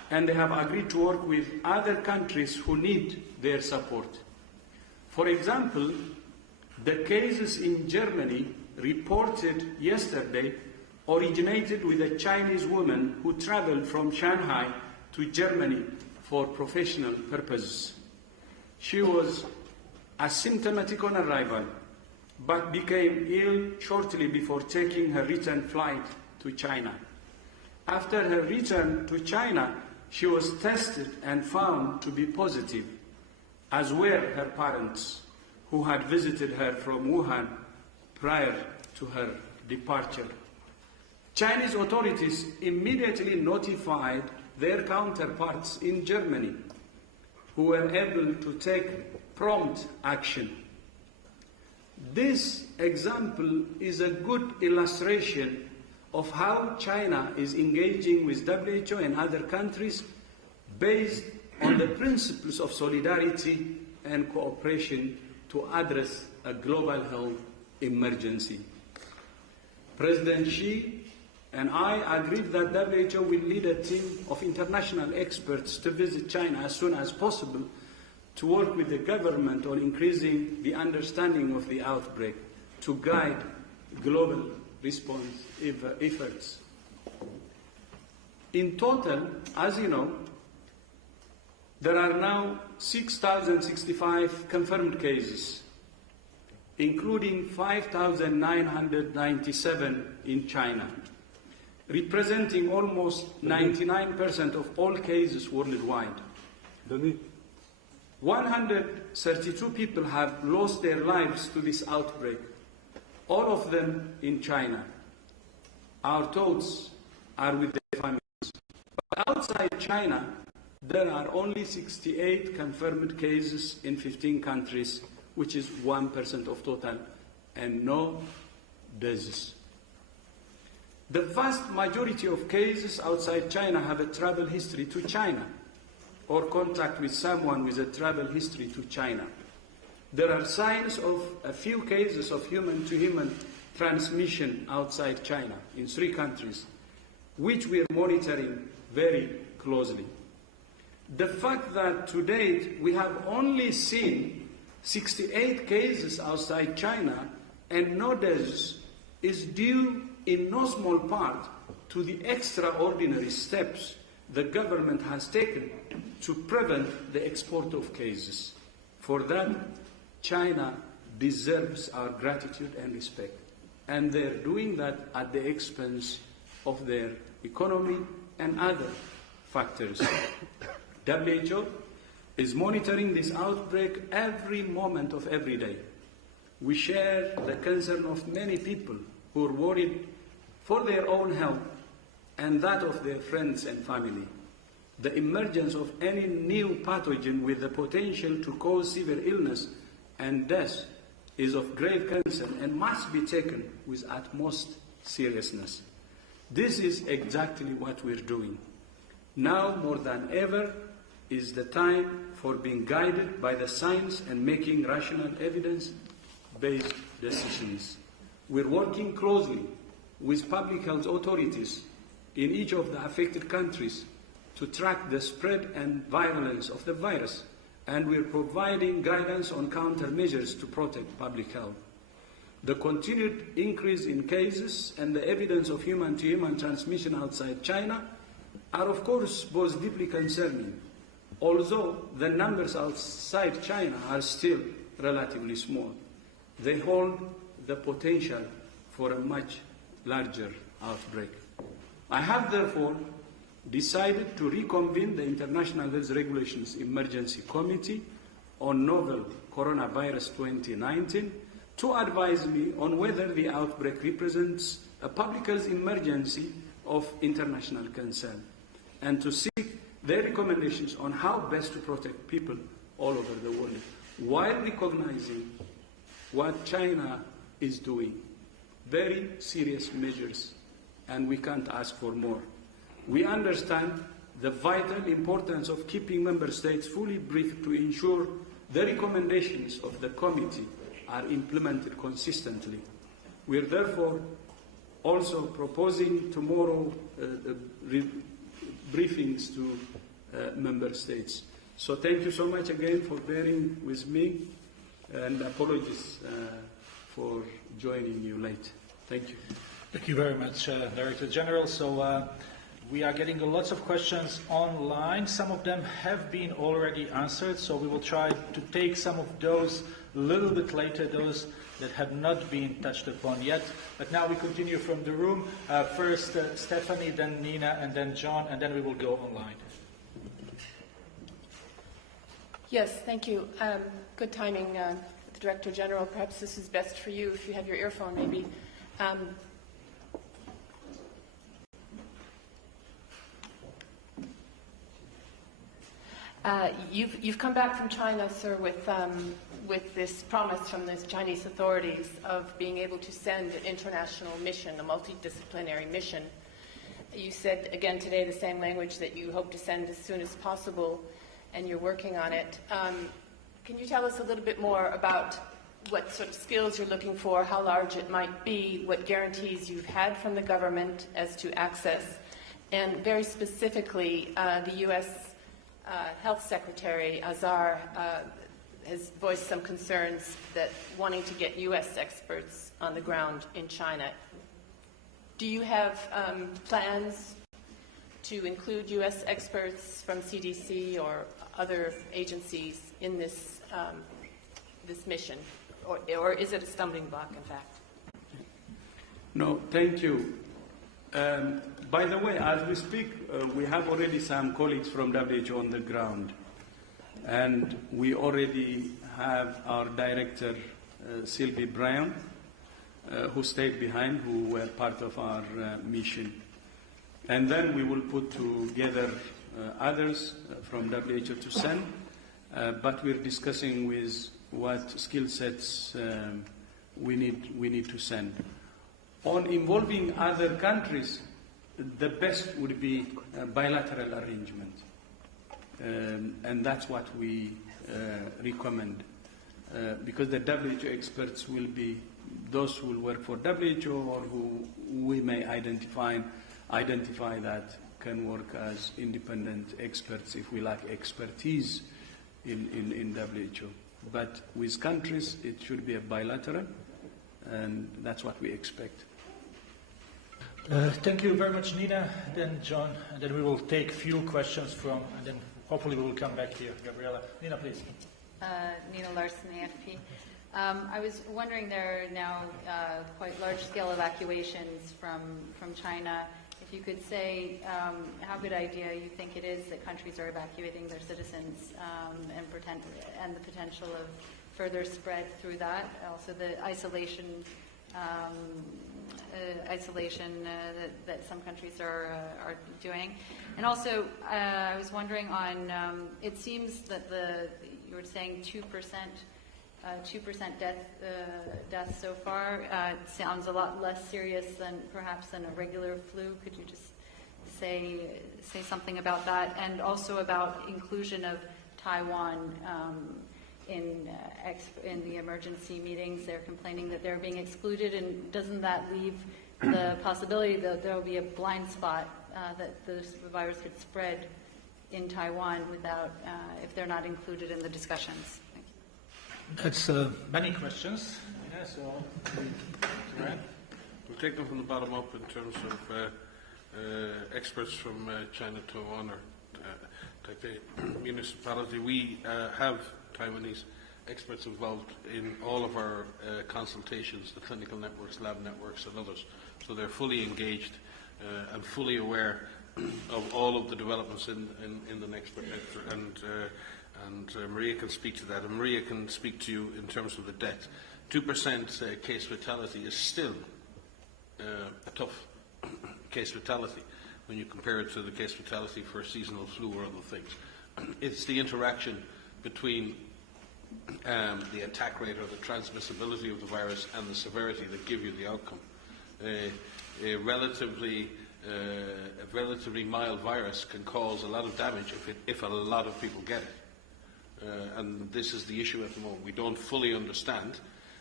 and they have agreed to work with other countries who need their support. For example, the cases in Germany reported yesterday originated with a Chinese woman who traveled from Shanghai to Germany for professional purposes. She was asymptomatic on arrival, but became ill shortly before taking her return flight to China. After her return to China, she was tested and found to be positive, as were her parents, who had visited her from Wuhan prior to her departure. Chinese authorities immediately notified their counterparts in Germany, who were able to take prompt action. This example is a good illustration of how China is engaging with WHO and other countries based on the principles of solidarity and cooperation to address a global health emergency. President Xi and I agreed that WHO will lead a team of international experts to visit China as soon as possible to work with the government on increasing the understanding of the outbreak to guide global response efforts. In total, as you know, there are now 6,065 confirmed cases, including 5,997 in China, representing almost 99% of all cases worldwide. 132 people have lost their lives to this outbreak, all of them in China. Our thoughts are with their families. But outside China, there are only 68 confirmed cases in 15 countries, which is 1% of total, and no deaths. The vast majority of cases outside China have a travel history to China or contact with someone with a travel history to China. There are signs of a few cases of human-to-human transmission outside China in 3 countries, which we are monitoring very closely. The fact that to date we have only seen 68 cases outside China and no deaths is due in no small part to the extraordinary steps the government has taken to prevent the export of cases. For that, China deserves our gratitude and respect. And they're doing that at the expense of their economy and other factors. WHO is monitoring this outbreak every moment of every day. We share the concern of many people who are worried for their own health and that of their friends and family. The emergence of any new pathogen with the potential to cause severe illness and death is of grave concern and must be taken with utmost seriousness. This is exactly what we're doing. Now more than ever is the time for being guided by the science and making rational evidence-based decisions. We're working closely with public health authorities in each of the affected countries to track the spread and virulence of the virus, and we're providing guidance on countermeasures to protect public health. The continued increase in cases and the evidence of human-to-human transmission outside China are, of course, both deeply concerning, although the numbers outside China are still relatively small. They hold the potential for a much larger outbreak. I have, therefore, decided to reconvene the International Health Regulations Emergency Committee on Novel Coronavirus 2019 to advise me on whether the outbreak represents a public health emergency of international concern, and to seek their recommendations on how best to protect people all over the world, while recognizing what China is doing. Very serious measures, and we can't ask for more. We understand the vital importance of keeping member states fully briefed to ensure the recommendations of the committee are implemented consistently. We are therefore also proposing tomorrow briefings to member states. So thank you so much again for bearing with me, and apologies for joining you late. Thank you. Thank you very much, Director General. So we are getting lots of questions online. Some of them have been already answered, so we will try to take some of those a little bit later, those that have not been touched upon yet. But now we continue from the room. First Stephanie, then Nina, and then John, and then we will go online. Yes, thank you. Good timing, the Director General. Perhaps this is best for you if you have your earphone, maybe. You've come back from China, sir, with this promise from the Chinese authorities of being able to send an international mission, a multidisciplinary mission. You said again today the same language that you hope to send as soon as possible, and you're working on it. Can you tell us a little bit more about what sort of skills you're looking for, how large it might be, what guarantees you've had from the government as to access, and very specifically, the U.S. Health Secretary Azar has voiced some concerns that wanting to get U.S. experts on the ground in China. Do you have plans to include U.S. experts from CDC or other agencies in this this mission, or is it a stumbling block, in fact? No, thank you. By the way, as we speak, we have already some colleagues from WHO on the ground, and we already have our director, Sylvie Bryan, who stayed behind, who were part of our mission. And then we will put together others from WHO to send, but we're discussing with what skill sets we need to send. On involving other countries, the best would be a bilateral arrangement, and that's what we recommend, because the WHO experts will be those who will work for WHO or who we may identify that can work as independent experts if we lack expertise in WHO. But with countries, it should be a bilateral, and that's what we expect. Thank you very much, Nina, then John, and then we will take a few questions from, and then hopefully we will come back here. Gabriela. Nina, please. Nina Larson, AFP. I was wondering, there are now quite large-scale evacuations from China. If you could say how good idea you think it is that countries are evacuating their citizens and the potential of further spread through that. Also the isolation that some countries are doing. And also, I was wondering on, it seems that you were saying 2% deaths so far. It sounds a lot less serious than perhaps than a regular flu. Could you just say something about that? And also about inclusion of Taiwan in the emergency meetings. They're complaining that they're being excluded, and doesn't that leave the possibility that there will be a blind spot that the virus could spread in Taiwan without if they're not included in the discussions? That's many questions. Yeah, so we'll take them from the bottom up in terms of experts from China, Taiwan, or Taipei municipality. We have Taiwanese experts involved in all of our consultations, the clinical networks, lab networks, and others. So they're fully engaged and fully aware of all of the developments in the next and Maria can speak to that. And Maria can speak to you in terms of the death. 2% case fatality is still a tough case fatality when you compare it to the case fatality for seasonal flu or other things. It's the interaction between the attack rate or the transmissibility of the virus and the severity that give you the outcome. A relatively mild virus can cause a lot of damage if a lot of people get it. And this is the issue at the moment. We don't fully understand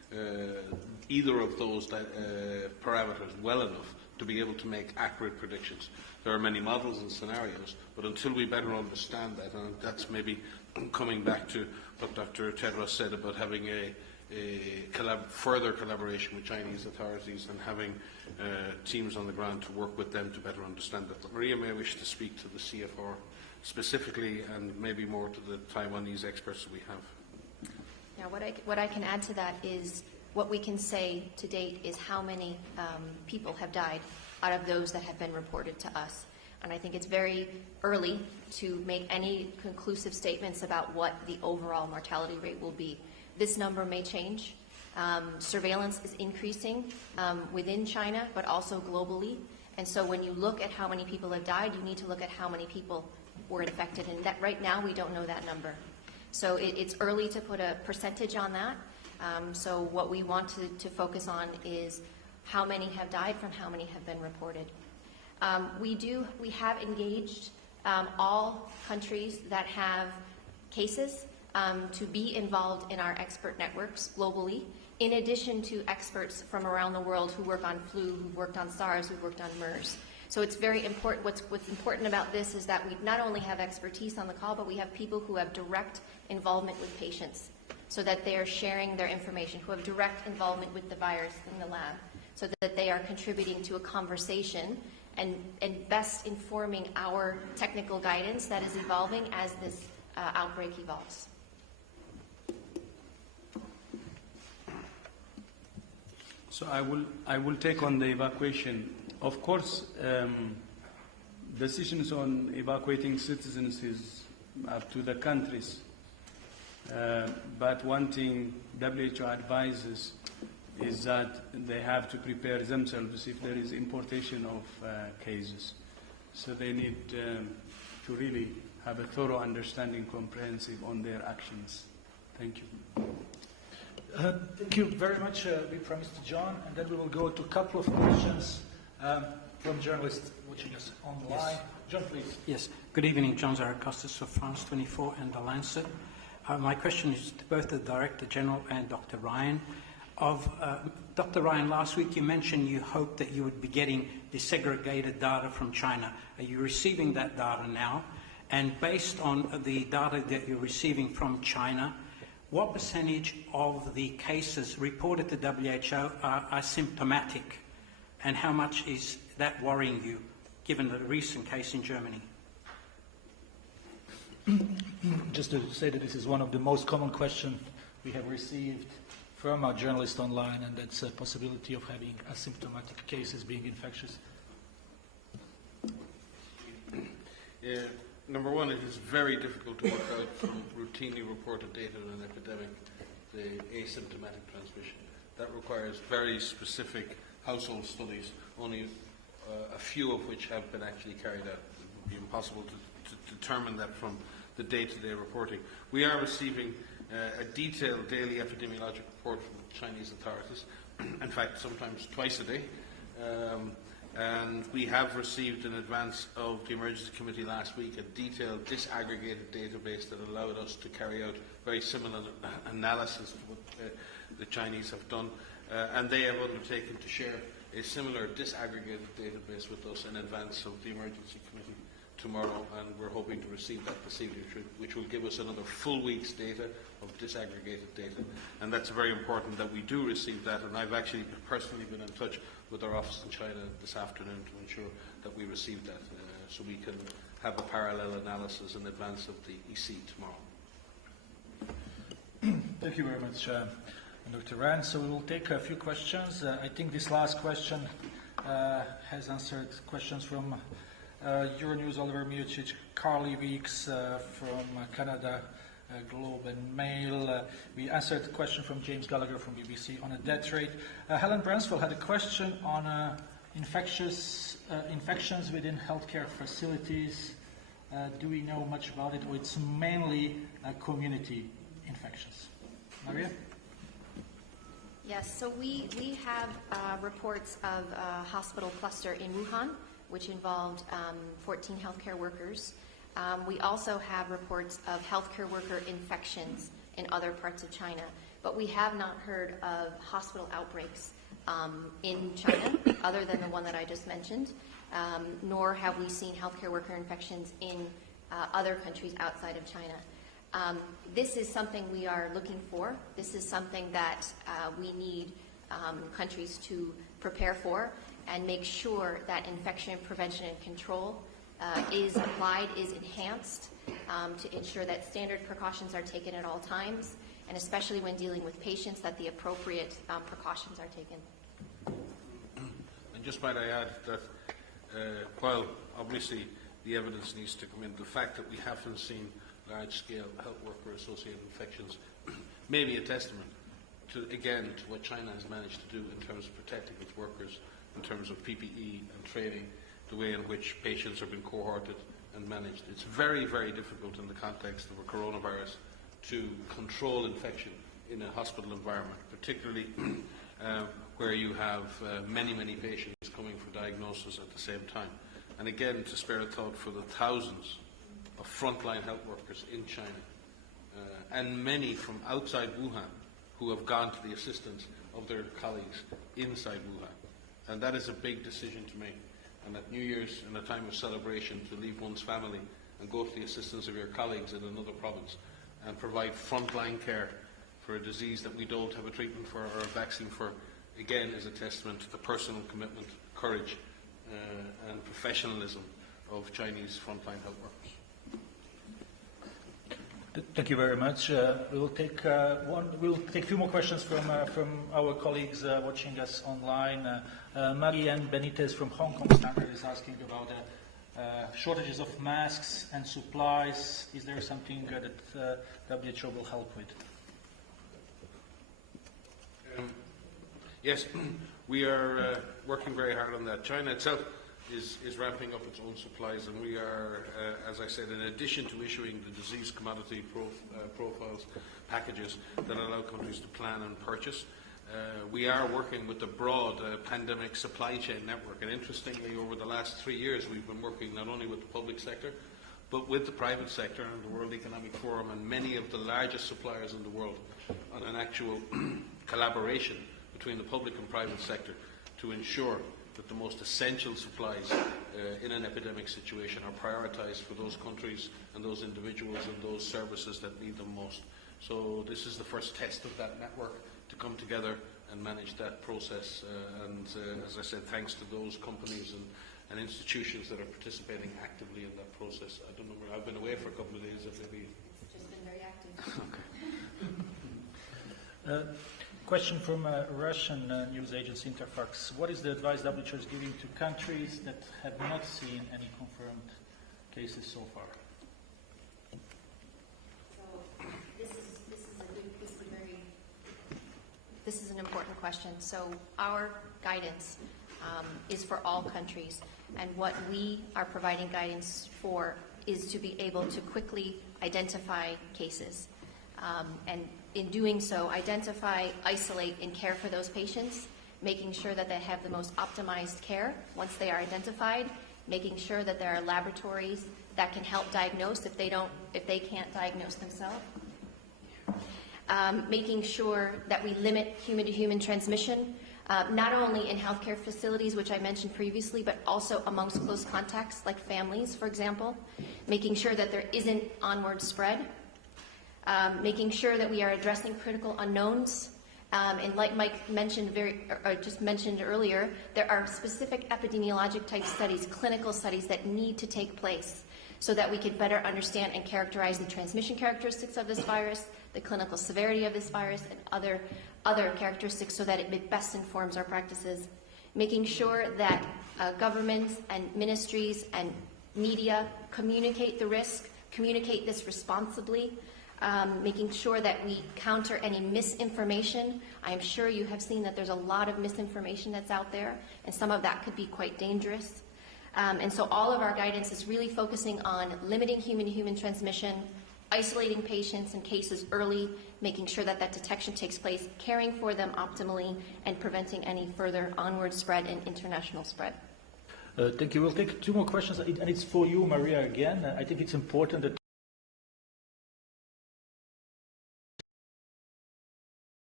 either of those parameters well enough to be able to make accurate predictions. There are many models and scenarios, but until we better understand that, and that's maybe coming back to what Dr. Tedros said about having further collaboration with Chinese authorities and having teams on the ground to work with them to better understand that. But Maria may wish to speak to the CFR specifically and maybe more to the Taiwanese experts we have. Now, what I can add to that is what we can say to date is how many people have died out of those that have been reported to us. And I think it's very early to make any conclusive statements about what the overall mortality rate will be. This number may change. Surveillance is increasing within China, but also globally. And so when you look at how many people have died, you need to look at how many people were infected. And that right now, we don't know that number. So it's early to put a percentage on that. So what we want to focus on is how many have died from how many have been reported. We have engaged all countries that have cases to be involved in our expert networks globally, in addition to experts from around the world who work on flu, who've worked on SARS, who've worked on MERS. So it's very important. What's important about this is that we not only have expertise on the call, but we have people who have direct involvement with patients, so that they are sharing their information, who have direct involvement with the virus in the lab, so that they are contributing to a conversation and best informing our technical guidance that is evolving as this outbreak evolves. So I will take on the evacuation. Of course, decisions on evacuating citizens is up to the countries. But one thing WHO advises is that they have to prepare themselves if there is importation of cases. So they need to really have a thorough understanding, comprehensive on their actions. Thank you. Thank you very much, Mr. John. And then we will go to a couple of questions from journalists watching us online. Yes. John, please. Yes. Good evening, John Zarakostas of France 24 and The Lancet. My question is to both the Director General and Dr. Ryan. Dr. Ryan, last week you mentioned you hoped that you would be getting desegregated data from China. Are you receiving that data now? And based on the data that you're receiving from China, what percentage of the cases reported to WHO are asymptomatic? And how much is that worrying you, given the recent case in Germany? Just to say that this is one of the most common questions we have received from our journalists online, and that's a possibility of having asymptomatic cases being infectious. Number one, it is very difficult to work out from routinely reported data in an epidemic the asymptomatic transmission. That requires very specific household studies, only a few of which have been actually carried out. It would be impossible to determine that from the day-to-day reporting. We are receiving a detailed daily epidemiologic report from the Chinese authorities, in fact sometimes twice a day, and we have received in advance of the Emergency Committee last week a detailed disaggregated database that allowed us to carry out very similar analysis to what the Chinese have done, and they have undertaken to share a similar disaggregated database with us in advance of the Emergency Committee tomorrow, and we're hoping to receive that this evening, which will give us another full week's data of disaggregated data. And that's very important that we do receive that, and I've actually personally been in touch with our office in China this afternoon to ensure that we receive that, so we can have a parallel analysis in advance of the EC tomorrow. Thank you very much, Dr. Ryan. So we will take a few questions. I think this last question has answered questions from Euronews, Oliver Miocic, Carly Weeks from Canada, Globe and Mail. We answered a question from James Gallagher from BBC on a death rate. Helen Bransfeld had a question on infections within healthcare facilities. Do we know much about it, or it's mainly community infections? Maria? Yes, so we have reports of a hospital cluster in Wuhan, which involved 14 healthcare workers. We also have reports of healthcare worker infections in other parts of China. but we have not heard of hospital outbreaks in China, other than the one that I just mentioned, nor have we seen healthcare worker infections in other countries outside of China. This is something we are looking for. This is something that we need countries to prepare for and make sure that infection prevention and control is applied, is enhanced to ensure that standard precautions are taken at all times, and especially when dealing with patients, that the appropriate precautions are taken. And just might I add that while obviously the evidence needs to come in, the fact that we haven't seen large-scale health worker-associated infections may be a testament to, again, to what China has managed to do in terms of protecting its workers, in terms of PPE and training, the way in which patients have been cohorted and managed. It's very, very difficult in the context of a coronavirus to control infection in a hospital environment, particularly where you have many, many patients coming for diagnosis at the same time. And again, to spare a thought for the thousands of frontline health workers in China, and many from outside Wuhan who have gone to the assistance of their colleagues inside Wuhan. And that is a big decision to make. And at New Year's, in a time of celebration, to leave one's family and go to the assistance of your colleagues in another province and provide frontline care for a disease that we don't have a treatment for or a vaccine for, again, is a testament to the personal commitment, courage, and professionalism of Chinese frontline health workers. Thank you very much. We'll take a few more questions from our colleagues watching us online. Marianne Benitez from Hong Kong Standard is asking about shortages of masks and supplies. Is there something that WHO will help with? Yes, we are working very hard on that. China itself is ramping up its own supplies, and we are, as I said, in addition to issuing the disease commodity profiles packages that allow countries to plan and purchase, we are working with the broad pandemic supply chain network. And interestingly, over the last 3 years, we've been working not only with the public sector, but with the private sector and the World Economic Forum and many of the largest suppliers in the world on an actual collaboration between the public and private sector to ensure that the most essential supplies in an epidemic situation are prioritized for those countries and those individuals and those services that need them most. So this is the first test of that network to come together and manage that process. As I said, thanks to those companies and institutions that are participating actively in that process. I don't know, I've been away for a couple of days. Maybe it's just been very active. Okay. Question from Russian news agency Interfax. What is the advice WHO is giving to countries that have not seen any confirmed cases so far? So this is an important question. So our guidance is for all countries, and what we are providing guidance for is to be able to quickly identify cases, and in doing so, identify, isolate, and care for those patients, making sure that they have the most optimized care once they are identified, making sure that there are laboratories that can help diagnose if they can't diagnose themselves, making sure that we limit human-to-human transmission, not only in healthcare facilities, which I mentioned previously, but also amongst close contacts, like families, for example, making sure that there isn't onward spread, making sure that we are addressing critical unknowns. And like Mike mentioned just mentioned earlier, there are specific epidemiologic type studies, clinical studies that need to take place so that we could better understand and characterize the transmission characteristics of this virus, the clinical severity of this virus, and other characteristics so that it best informs our practices. Making sure that governments and ministries and media communicate the risk, communicate this responsibly, making sure that we counter any misinformation. I'm sure you have seen that there's a lot of misinformation that's out there, and some of that could be quite dangerous. And so all of our guidance is really focusing on limiting human-to-human transmission, isolating patients and cases early, making sure that detection takes place, caring for them optimally, and preventing any further onward spread and international spread. Thank you. We'll take 2 more questions, and it's for you, Maria, again. I think it's important that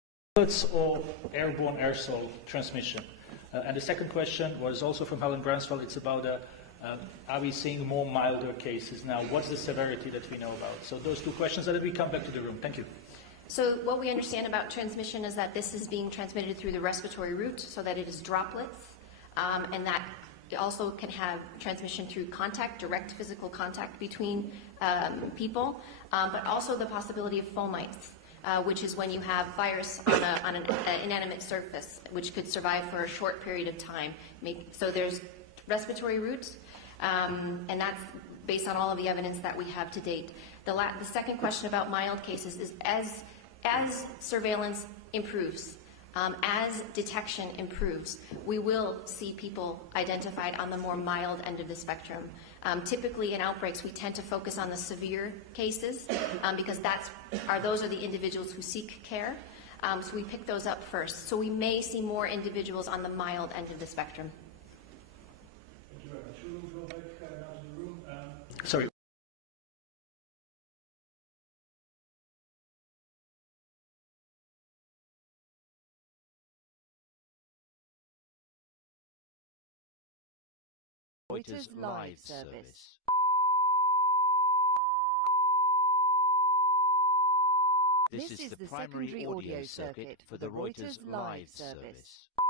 or airborne aerosol transmission? And the second question was also from Helen Bransfeld. It's about are we seeing more milder cases now? What's the severity that we know about? So those two questions, and then we come back to the room. Thank you. So what we understand about transmission is that this is being transmitted through the respiratory route, so that it is droplets, and that it also can have transmission through contact, direct physical contact between people, but also the possibility of fomites, which is when you have virus on an inanimate surface, which could survive for a short period of time. So there's respiratory routes, and that's based on all of the evidence that we have to date. The second question about mild cases is as surveillance improves, as detection improves, we will see people identified on the more mild end of the spectrum. Typically in outbreaks, we tend to focus on the severe cases because those are the individuals who seek care. So we pick those up first. So we may see more individuals on the mild end of the spectrum. Thank you very much. We will go back now to the room. Sorry. Reuters live service. This is the primary audio circuit for the Reuters live service.